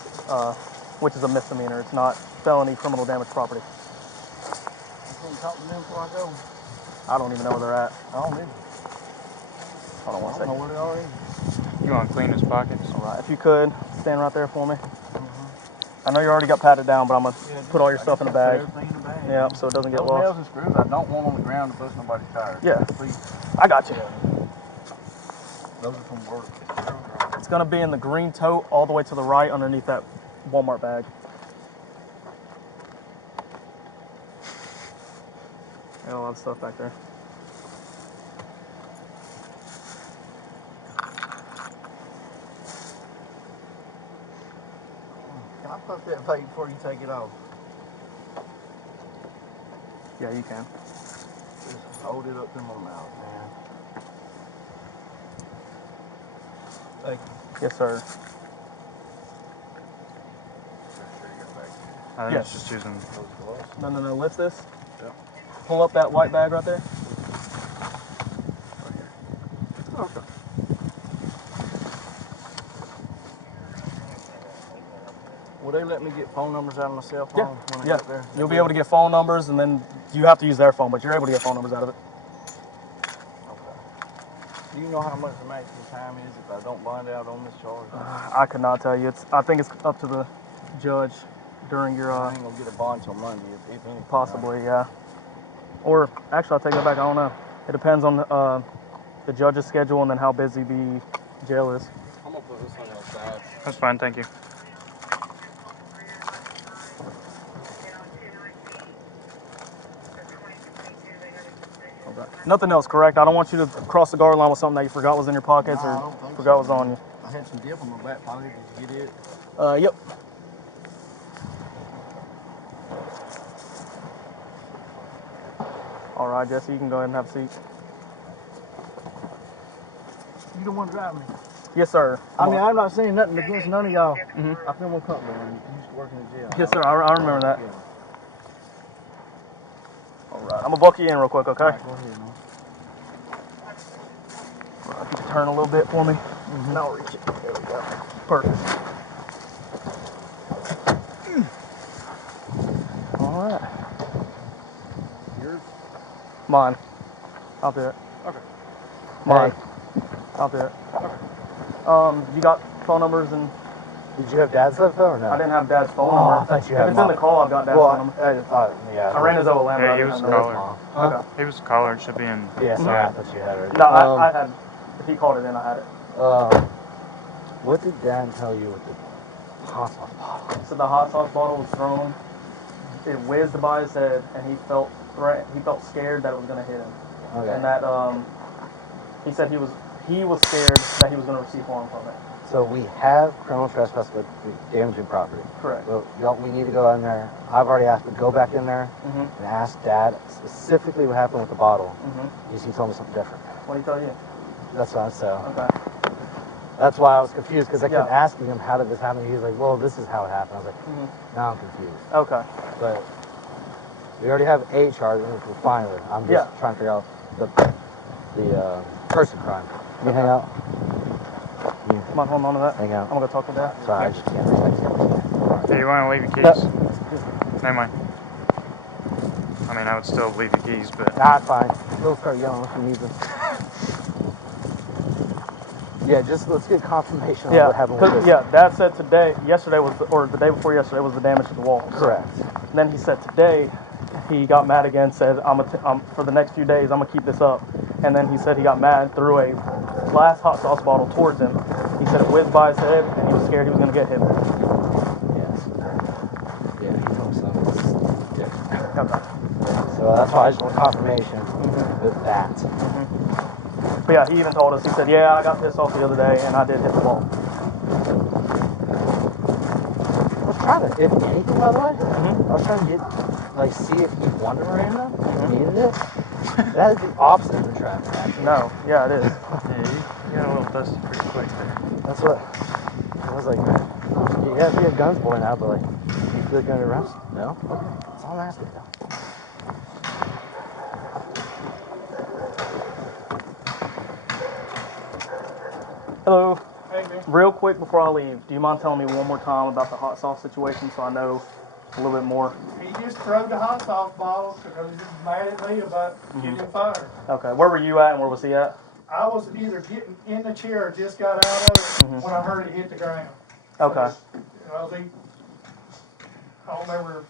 which is a misdemeanor. It's not felony criminal damage property. Can you talk to them before I go? I don't even know where they're at. I don't either. Hold on one I don't second. know where they are either. You want to clean his pockets? All right, if you could, stand right there for me. I know you already got patted down, but I'm going to put all your stuff in the bag. Everything in the bag. Yeah, so it doesn't get Those lost. nails and screws I don't want on the ground to bust nobody's tires. Yeah. Please. I got you. Those are from work. It's going to be in the green tote all the way to the right underneath that Walmart bag. Got a lot of stuff back there. Can I puff that vape before you take it off? Yeah, you can. Just hold it up to my mouth, man. Thank you. Yes, sir. I think Yes. it's just using those gloves. No. Lift this. Yeah. Pull up that white bag right there. Okay. Will they let me get phone numbers out of my cell phone when I get there? You'll be able to get phone numbers, and then you have to use their phone, but you're able to get phone numbers out of it. Do you know how much the maximum time is if I don't bond out on this charge? I could not tell you. I think it's up to the judge during your. I ain't gonna get a bond till Monday, if anything. Possibly, yeah. Or actually, I'll take that back. I don't know. It depends on the judge's schedule and then how busy the jail is. I'm gonna put this on your side. That's fine, thank you. Okay. Nothing else, correct? I don't want you to cross the guard line with something that you forgot was in your pockets or forgot was on you. I had some dip in my back pocket. Did you get it? Yep. All right, Jesse, you can go ahead and have a seat. You the one driving me? Yes, sir. I mean, I'm not saying nothing against none of y'all. I feel more comfortable when you used to work in the jail. Yes, sir. I remember that. Yeah. All right, I'm gonna buck you in real quick, okay? All right, go ahead, man. All right, you can turn a little bit for me. And I'll reach it. There we go. Perfect. All right. Yours? Mine. I'll do it. Okay. Mine. I'll do it. Okay. You got phone numbers and... Did you have Dad's stuff or no? I didn't have Dad's phone number. I thought you had If it's in the call, I've got Dad's phone number. I ran his OLM. Yeah, he was collared. Okay. He was collared, should be in. Yeah, sorry, I thought you had it. No, I had... If he called it in, I had it. What did Dan tell you with the hot sauce bottle? So the hot sauce bottle was thrown. It whizzed by his head, and he felt scared that it was going to hit him. Okay. And that he said he was scared that he was going to receive harm from it. So we have criminal trespass with damaging property. Correct. So we need to go in there. I've already asked to go back in there and ask Dad specifically what happened with the bottle. Because he told me something different. What did he tell you? That's what I said. Okay. That's why I was confused, because I kept asking him, how did this happen? He was like, well, this is how it happened. I was like, now I'm confused. Okay. But we already have a charge, which we're fine with. I'm just trying to figure out the person crime. Can you hang out? Come on, hold on to that. Hang out. I'm going to go talk with Dad. Sorry, I just can't. Hey, you want to leave your keys? Never mind. I mean, I would still leave your keys, but... Nah, fine. We'll start yelling if he needs them. Yeah, just let's get confirmation on what happened with this. Yeah, Dad said the day before yesterday was the damage to the wall. Correct. then he said today he got mad again, said, for the next few days, I'm going to keep this up. And then he said he got mad, threw a glass hot sauce bottle towards him. He said it whizzed by his head, and he was scared he was going to get hit. Yes. Yeah, he told me something different. Okay. So that's why I just want confirmation with that. But yeah, he even told us, he said, yeah, I got pissed off the other day, and I did hit the wall. I was trying to, if anything, by the way, I was trying to get, like, see if he wanted Miranda, if he needed it. That is the opposite of the traffic accident. No, yeah, it is. Yeah, you got a little dusty pretty quick there. That's what I was like, man. You have guns pointing out, but like, you feel like you're under arrest? No? Okay. That's all I'm asking now. Hello. Hey, man. Real quick before I leave, do you mind telling me one more time about the hot sauce situation so I know a little bit more? He just threw the hot sauce bottle because he was mad at me about getting fired. Okay, where were you at and where was he at? I was either getting in the chair or just got out of it when I heard it hit the ground. Okay. So, I don't remember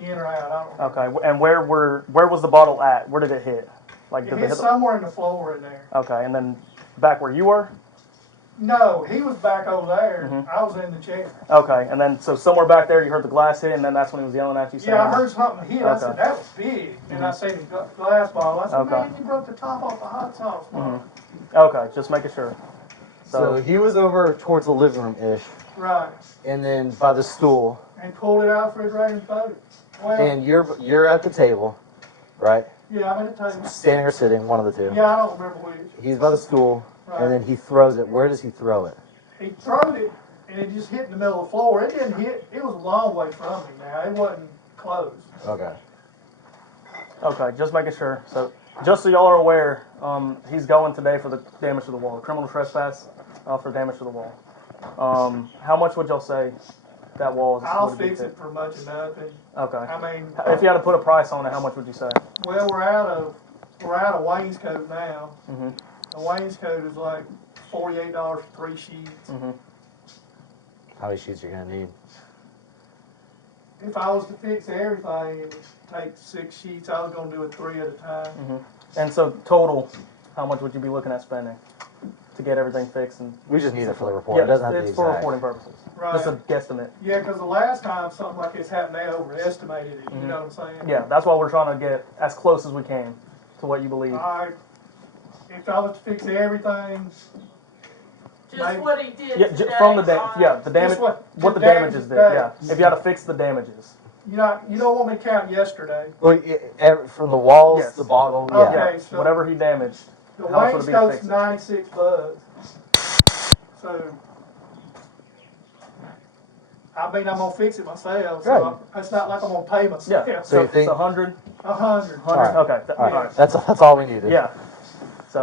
in or out. I don't remember. Okay, and where was the bottle at? Where did it hit? Like, It did hit it hit somewhere in the floor in there. Okay, and then back where you were? No, he was back over there. I was in the chair. Okay, and then so somewhere back there you heard the glass hit, and then that's when he was yelling at you. Yeah, I heard something hit. I said, that was big. And I said, the glass bottle. I said, man, you broke the top off the hot sauce bottle. Okay, just making sure. So he was over towards the living room-ish. Right. And then by the stool. And pulled it out for his right and threw it. Well, And you're at the table, right? yeah, I'm at the table. Standing or sitting, one of the two. Yeah, I don't remember which. He's by the stool, Right. and then he throws it. Where does he throw it? He threw it, and it just hit in the middle of the floor. It didn't hit. It was a long way from me now. It wasn't close. Okay. Okay, just making sure. So, just so y'all are aware, he's going today for the damage to the wall, criminal trespass for damage to the wall. How much would y'all say that wall is? I'll fix it for much of nothing. Okay. I mean, if you had to put a price on it, how much would you say? well, we're out of wainscot now. Mm-hmm. The wainscot is like $48 for 3 sheets. Mm-hmm. How many sheets are you gonna need? If I was to fix everything, it would take 6 sheets. I was gonna do it 3 at a time. Mm-hmm. And so total, how much would you be looking at spending to get everything fixed? And We just need it for the report. Yeah, It doesn't have to be it's for exact. reporting purposes. Right. Just a guesstimate. Yeah, because the last time something like this happened, they overestimated it. You know what I'm saying? Yeah, that's why we're trying to get as close as we can to what you believe. If I was to fix everything, Just what he did Yeah, today. from the the damage, Just what what the the damages did. damage Yeah, today. if you had to fix the damages. you don't want me to count yesterday. Well, from the walls, Yes. the bottle, yeah. Okay, so Whatever he damaged. the how much would it be to wainscot's fix it? $96. So, I mean, I'm gonna fix it myself. So Right. it's not like I'm gonna pay myself. Yeah. So you it's think- 100. 100. All right. Okay. All right. All right. That's all we needed. Yeah. So,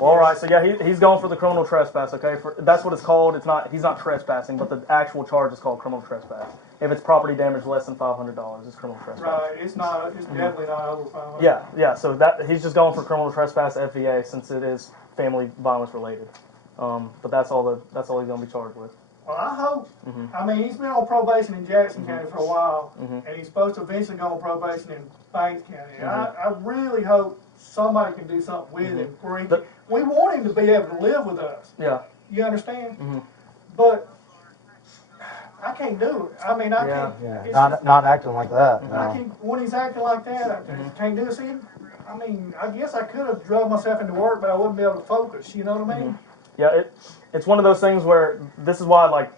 well, all right. So yeah, he's going for the criminal trespass. Okay, that's what it's called. He's not trespassing, but the actual charge is called criminal trespass. If it's property damage less than $500, it's criminal trespass. Right. It's not. It's definitely not over 500. Yeah, yeah. So that he's just going for criminal trespass FVA since it is family violence related. But that's all he's going to be charged with. Well, I hope. I mean, he's been on probation in Jackson County for a while, and he's supposed to eventually go on probation in Banks County. I really hope somebody can do something with him. We want him to be able to live with us. Yeah. You understand? But I can't do it. I mean, I can't. Yeah. It's Not acting like that. I No. can't, when he's acting like that, I can't do it. See, I mean, I guess I could have drove myself into work, but I wouldn't be able to focus. You know what I mean? Yeah, it's one of those things where this is why like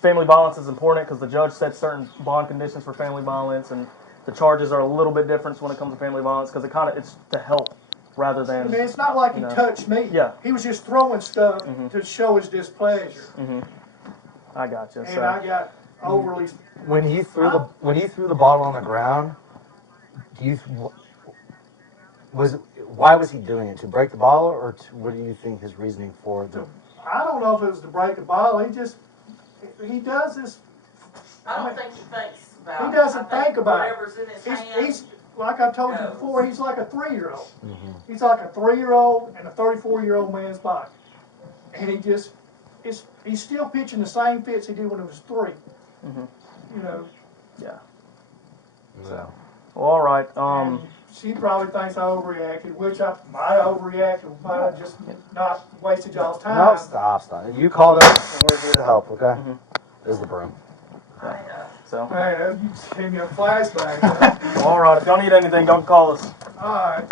family violence is important because the judge sets certain bond conditions for family violence, and the charges are a little bit different when it comes to family violence because it's to help rather than. I mean, it's not like he touched me. Yeah. He was just throwing stuff to show his displeasure. I got you. And So. I got overly. When he threw the bottle on the ground, why was he doing it? To break the bottle, or what do you think his reasoning for the? I don't know if it was to break the bottle. He does this. I don't think he thinks about it. He doesn't think about it. Whatever's in his hand. He's like I told you before. He's like a 3-year-old. He's like a 3-year-old in a 34-year-old man's body, and he's still pitching the same fits he did when he was 3. You know, Yeah. So, Yeah. well, all right. And she probably thinks I overreacted, which I might have overreacted, might have just not wasted y'all's time. No, stop. You called us, and we're here to help. Okay. This is the broom. So. Man, you just gave me a flashback. Well, all right. If y'all need anything, y'all can call us. All right.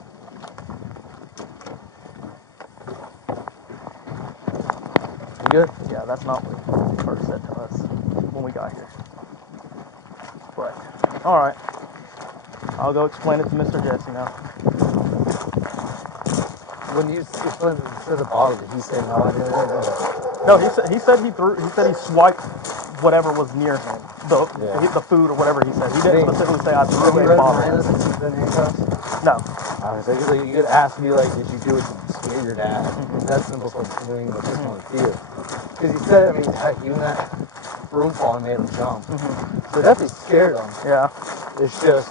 You good? Yeah, that's not what he first said to us when we got here. But, all right. I'll go explain it to Mr. Jesse now. When you explained the bottle, did he say no? No, he said he swiped whatever was near him, the food or whatever he said. He didn't specifically say I threw a bottle. No. So you could ask me like, did you do it to scare your dad? That's simple from doing what this one fear. Because he said, I mean, heck, even that broom fall made him jump. So definitely scared him. Yeah. It's just,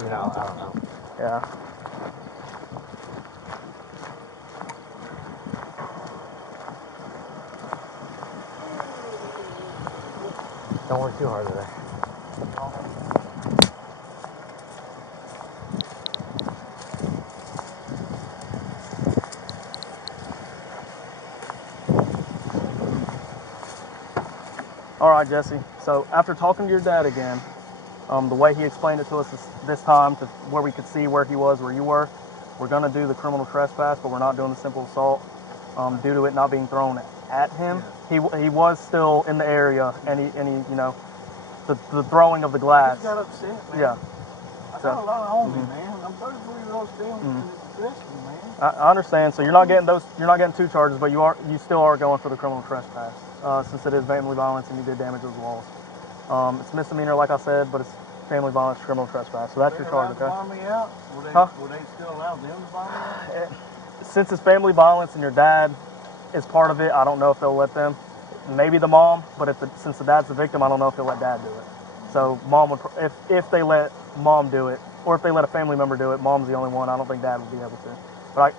you know, I don't know. Yeah. Don't work too hard today. All right, Jesse. So after talking to your dad again, the way he explained it to us this time, to where we could see where he was, where you were, we're gonna do the criminal trespass, but we're not doing the simple assault due to it not being thrown at him. Yeah. He was still in the area, and he you know, the throwing of the glass. He got upset, man. Yeah. I got a lot on me, man. I'm 33 years old still, and it's stressful, man. I understand. So you're not getting 2 charges, but you still are going for the criminal trespass, since it is family violence and you did damage those walls. It's misdemeanor, like I said, but it's family violence, criminal trespass. So that's your charge, okay? Will they allow me out? Will they still allow them to bomb me out? Since it's family violence and your dad is part of it, I don't know if they'll let them. Maybe the mom, but since the dad's the victim, I don't know if they'll let dad do it. So mom would, if they let mom do it, or if they let a family member do it, mom's the only one. I don't think dad would be able to. But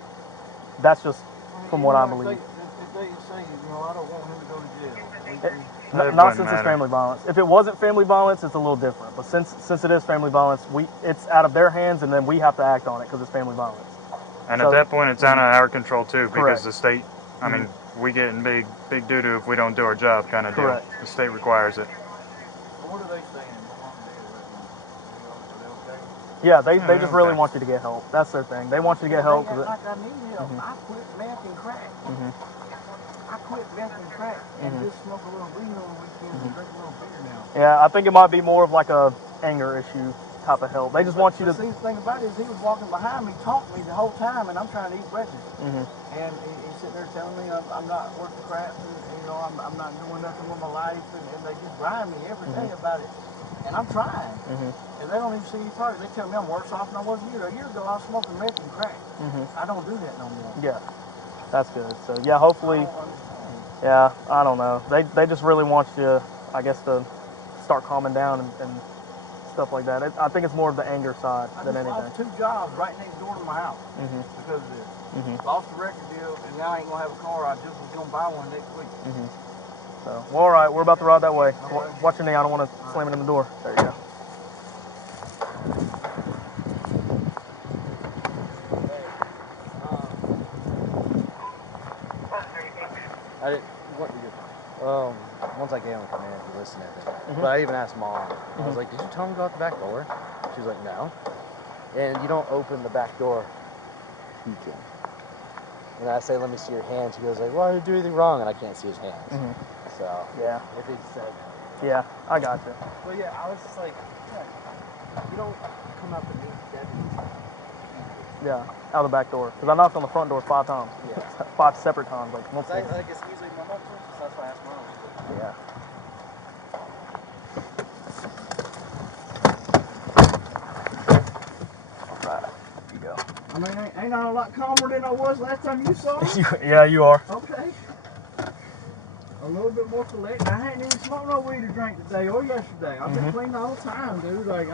that's just from what I believe. If they say, you know, I don't want him to go to jail. Not since it's family violence. If it wasn't family violence, it's a little different. But since it is family violence, it's out of their hands, and then we have to act on it because it's family violence. And at that point, it's out of our control too, because Correct. the state, I mean, we get in big doo-doo if we don't do our job, kind of deal. The state requires it. What are they saying? Yeah, they just really want you to get help. That's their thing. They want you to get help. Like I need help. I quit meth and crack. I quit meth and crack and just smoke a little weed on the weekends and drink a little beer now. Yeah, I think it might be more of like a anger issue type of help. They just want you to. See, the thing about it is he was walking behind me, taunting me the whole time, and I'm trying to eat breakfast. And he's sitting there telling me I'm not worth the crap, and you know I'm not doing nothing with my life, and they just grind me every day about it. And I'm trying. And they don't even see you target. They tell me I'm worse off than I was a year ago. I was smoking meth and crack. I don't do that no more. Yeah, that's good. So yeah, hopefully. Yeah, I don't know. They just really want you, I guess, to start calming down and stuff like that. I think it's more of the anger side than anything. I lost 2 jobs right next door to my house because of this. Lost the record deal, and now I ain't gonna have a car. I just was gonna buy one next week. So, well, all right, we're about to ride that way. Watch your knee. I don't want to slam it in the door. There you go. I didn't. Once I gave him a command, he listened to everything. But I even asked mom. I was like, "Did you tell him to go out the back door?" She was like, "No." And you don't open the back door. He can. And I say, "Let me see your hands." He goes like, "Well, I didn't do anything wrong," and I can't see his hands. So yeah, if he said, yeah, I got you. But yeah, I was just like, you don't come up and meet Debbie. Yeah, out of the back door. Because I knocked on the front door 5 times. Yeah. 5 separate times, like multiple. I guess usually my mom told us, so that's why I asked mom. Yeah. All right, here you go. I mean, ain't I a lot calmer than I was last time you saw me? Yeah, you are. Okay. A little bit more collected. I hadn't even smoked no weed or drink today or yesterday. I've been clean the whole time, dude. Like,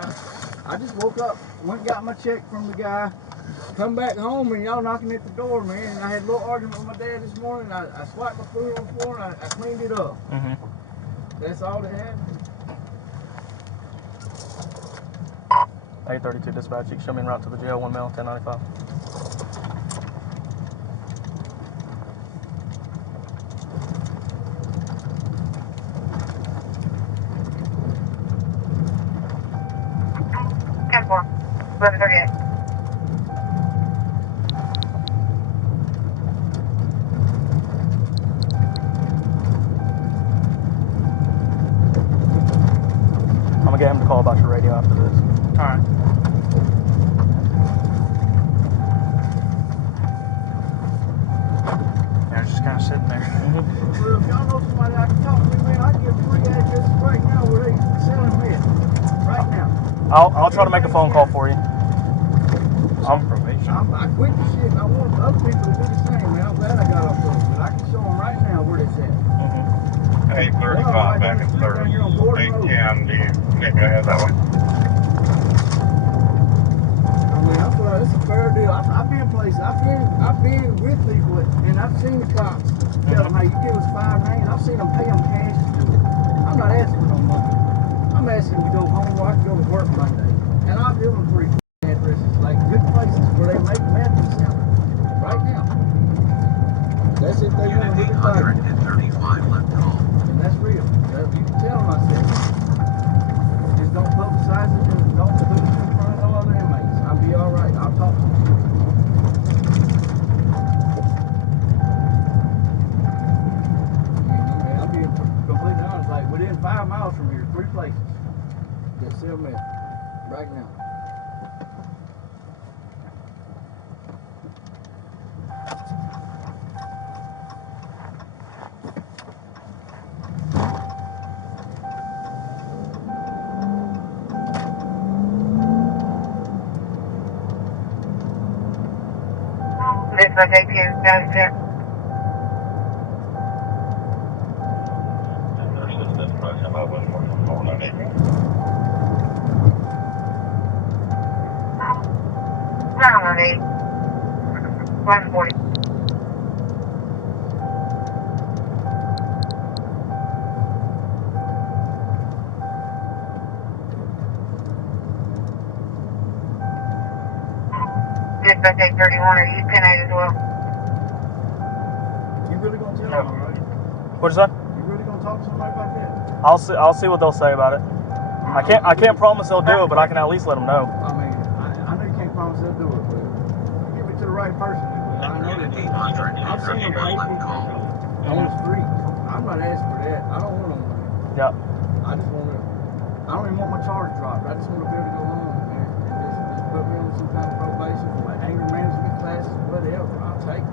I just woke up, went and got my check from the guy, come back home, and y'all knocking at the door, man. And I had a little argument with my dad this morning. I swiped my food on the floor, and I cleaned it up. That's all they have. 832 dispatch. You can show me en route to the jail. 1 mil, 1095. I'm gonna get him to call about your radio after this. All right. Yeah, just kind of sitting there. Well, if y'all know somebody I can talk to, man, I can give free addresses right now where they selling meth. Right now. I'll try to make a phone call for you. I'm probation. I quit the shit. I want other people to do the same, man. I'm glad I got off those, but I can show them right now where they at. 835 back in service. 810, do you think I have that one? I mean, I feel like it's a fair deal. I've been places. I've been with people, and I've seen the cops tell them, hey, you give us 5 names. I've seen them pay them cash to do it. I'm not asking for no money. I'm asking them to go home where I can go to work Monday. And I'll give them 3 addresses, like good places where they make meth and sell it. Right now. That's if they want to hit the fire. 135 left call. And that's real. You can tell them I said it. Just don't publicize it and don't put it in front of no other inmates. I'll be alright. I'll talk to them. I'll be completely honest. Like within 5 miles from here, 3 places that sell meth right now. Dispatch 18, guys, here. Ground on 8. 140. Dispatch 831, are you 10-8 as well? You really gonna tell them, right? What'd you say? You really gonna talk to somebody about that? I'll see what they'll say about it. I can't promise they'll do it, but I can at least let them know. I mean, I know you can't promise they'll do it, but give it to the right person. I know they do. I've seen them pay people on the street. I'm not asking for that. I don't want them. Yeah. I just want to. I don't even want my charge dropped. I just want to be able to go home and just put me on some kind of probation for my anger management classes, whatever. I'll take it.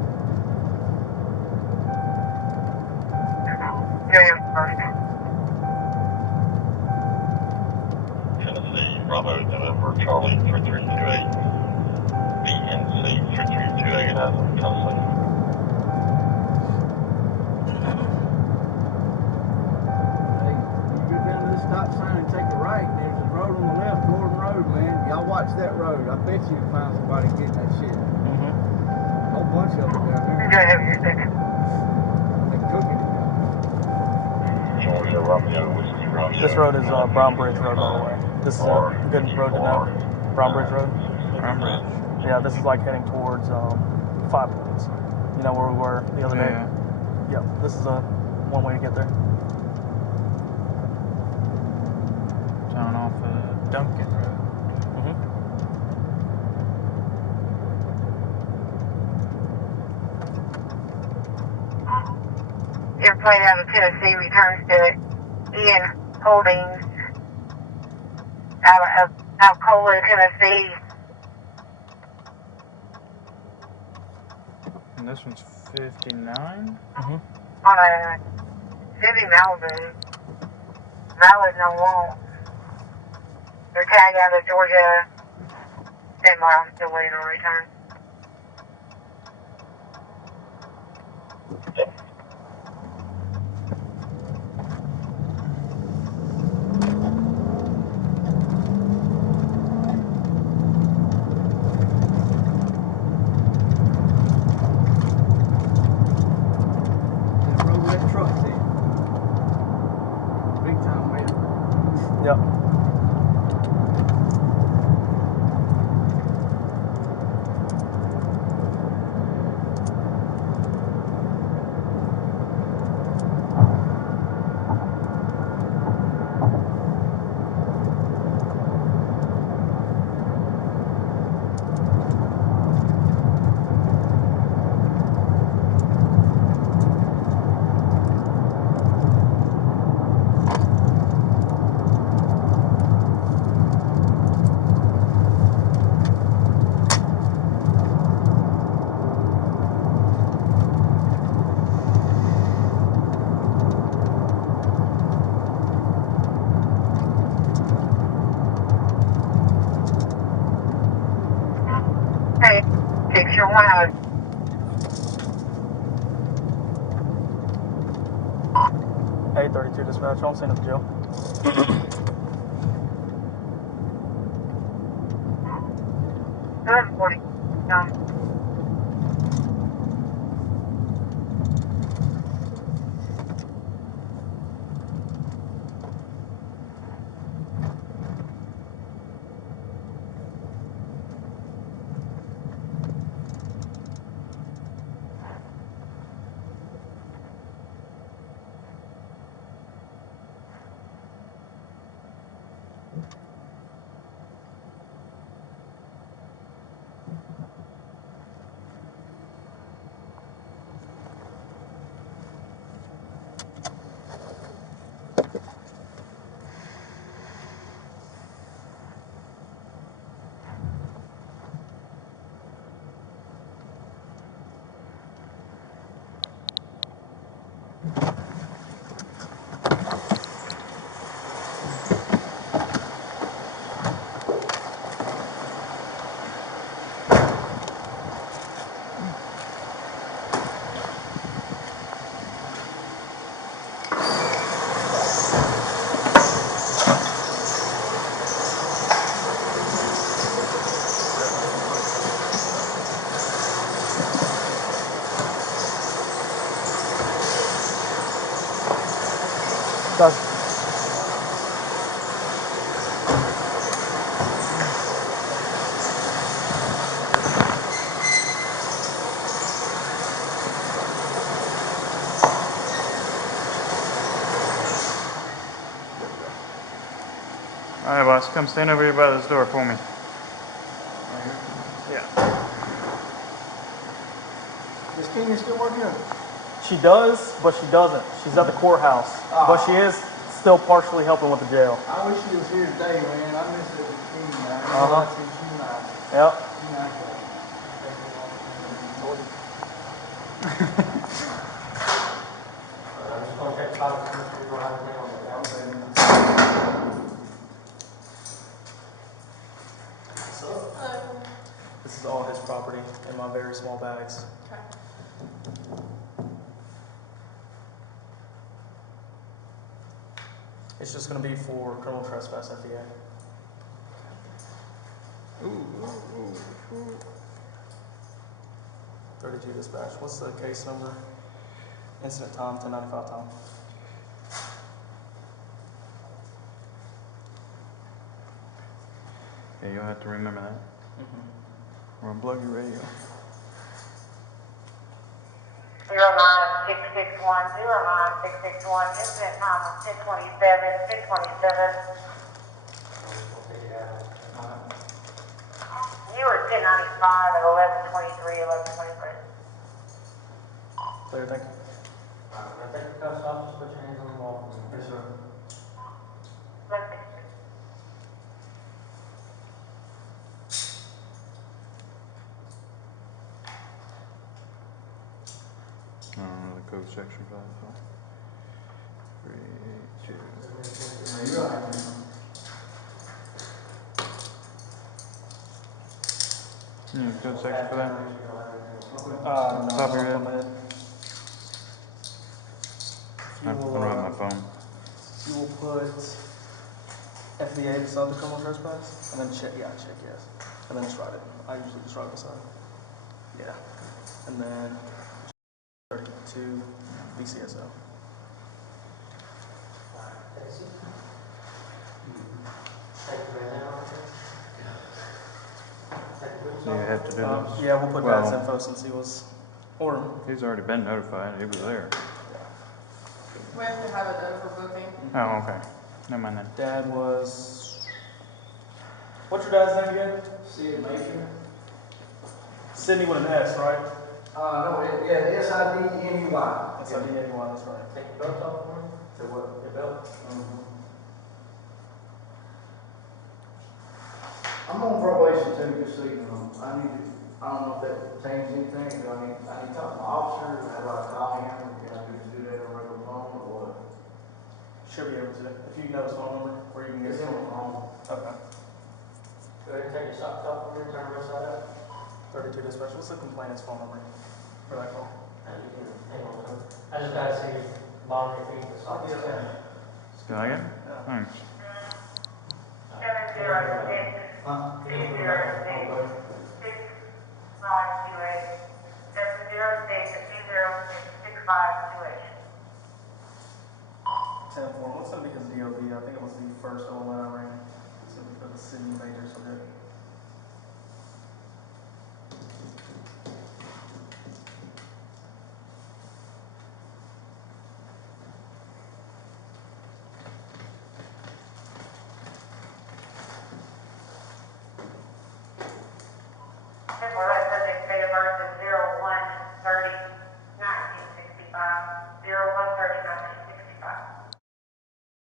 Tennessee, Bravo, November, Charlie, 3328. BNC, 3328, as of Tennessee. Hey, you go down to this stop sign and take a right, and there's a road on the left, Gordon Road, man. Y'all watch that road. I bet you find somebody getting that shit. A whole bunch of them down there. They're cooking it. Georgia, Romeo, Whiskey, Romeo. This road is Brown Bridge Road, by the way. This is a good road to know. Brown Bridge Road. Brown Bridge. Yeah, this is like heading towards 5 Points. You know where we were the other day? Yeah. Yep, this is one way to get there. Down off Duncan Road. Airplane out of Tennessee returns to Ian Holdings out of Alcoa, Tennessee. And this one's 59? On a Chevy Malibu. Valid no warrant. They're tagged out of Georgia. 10 miles, still waiting on return. Picture 1. 832 dispatch. I don't see enough jail. 740. Done. Guys. All right, boss. Come stand over here by this door for me. Yeah. Does Kenya still work here? She does, but she doesn't. She's at the courthouse, but she is still partially helping with the jail. I wish she was here today, man. I miss it with Kenya. Uh-huh. She's nice. Yep. She's nice. This is all his property in my very small bags. Okay. It's just going to be for criminal trespass, FEA. 32 dispatch. What's the case number? Incident time, 1095 time. Yeah, you'll have to remember that. Or unplug your radio. 09661, incident time was 1027, 1027. You were 1095 at 1123, 1123. Clear, thank you. Take the cuffs off, just put your hands on the wall. Yes, sir. I don't know the code section for that. So. 3, 2. Yeah, code section for that. No, Top of your head. I don't have my phone. You will put FDA beside the criminal trespass, and then check, yes. And then just write it. I usually just write beside. Yeah. And then 32 VCSO. Do you have to do this? Yeah, we'll put Dad's info since he was, or he's already been notified. He was there. We have to have it done for booking. Oh, okay. Never mind then. Dad was. What's your dad's name again? Sid Major. Sydney with an S, right? No, yeah, S-I-D-N-E-Y. S-I-D-N-E-Y, that's right. Take your belt off for me. Say what? Your belt. I'm on probation too, just so you know. I don't know if that pertains to anything. Do I need to talk to my officer? How do I call him? Can I just do that on a regular phone or what? Should be able to. If you know his phone number, where you can get It's his in phone my number. phone. Okay. Go ahead and take your socks off for me and turn the rest side up. 32 dispatch. What's the complainant's phone number for that call? I just gotta see bottom of your feet to stop this. Still again? Thanks. 706-206-6528. 10-4. What's going to be his DOB? I think it was the first one that I ran. So for the city major, so good.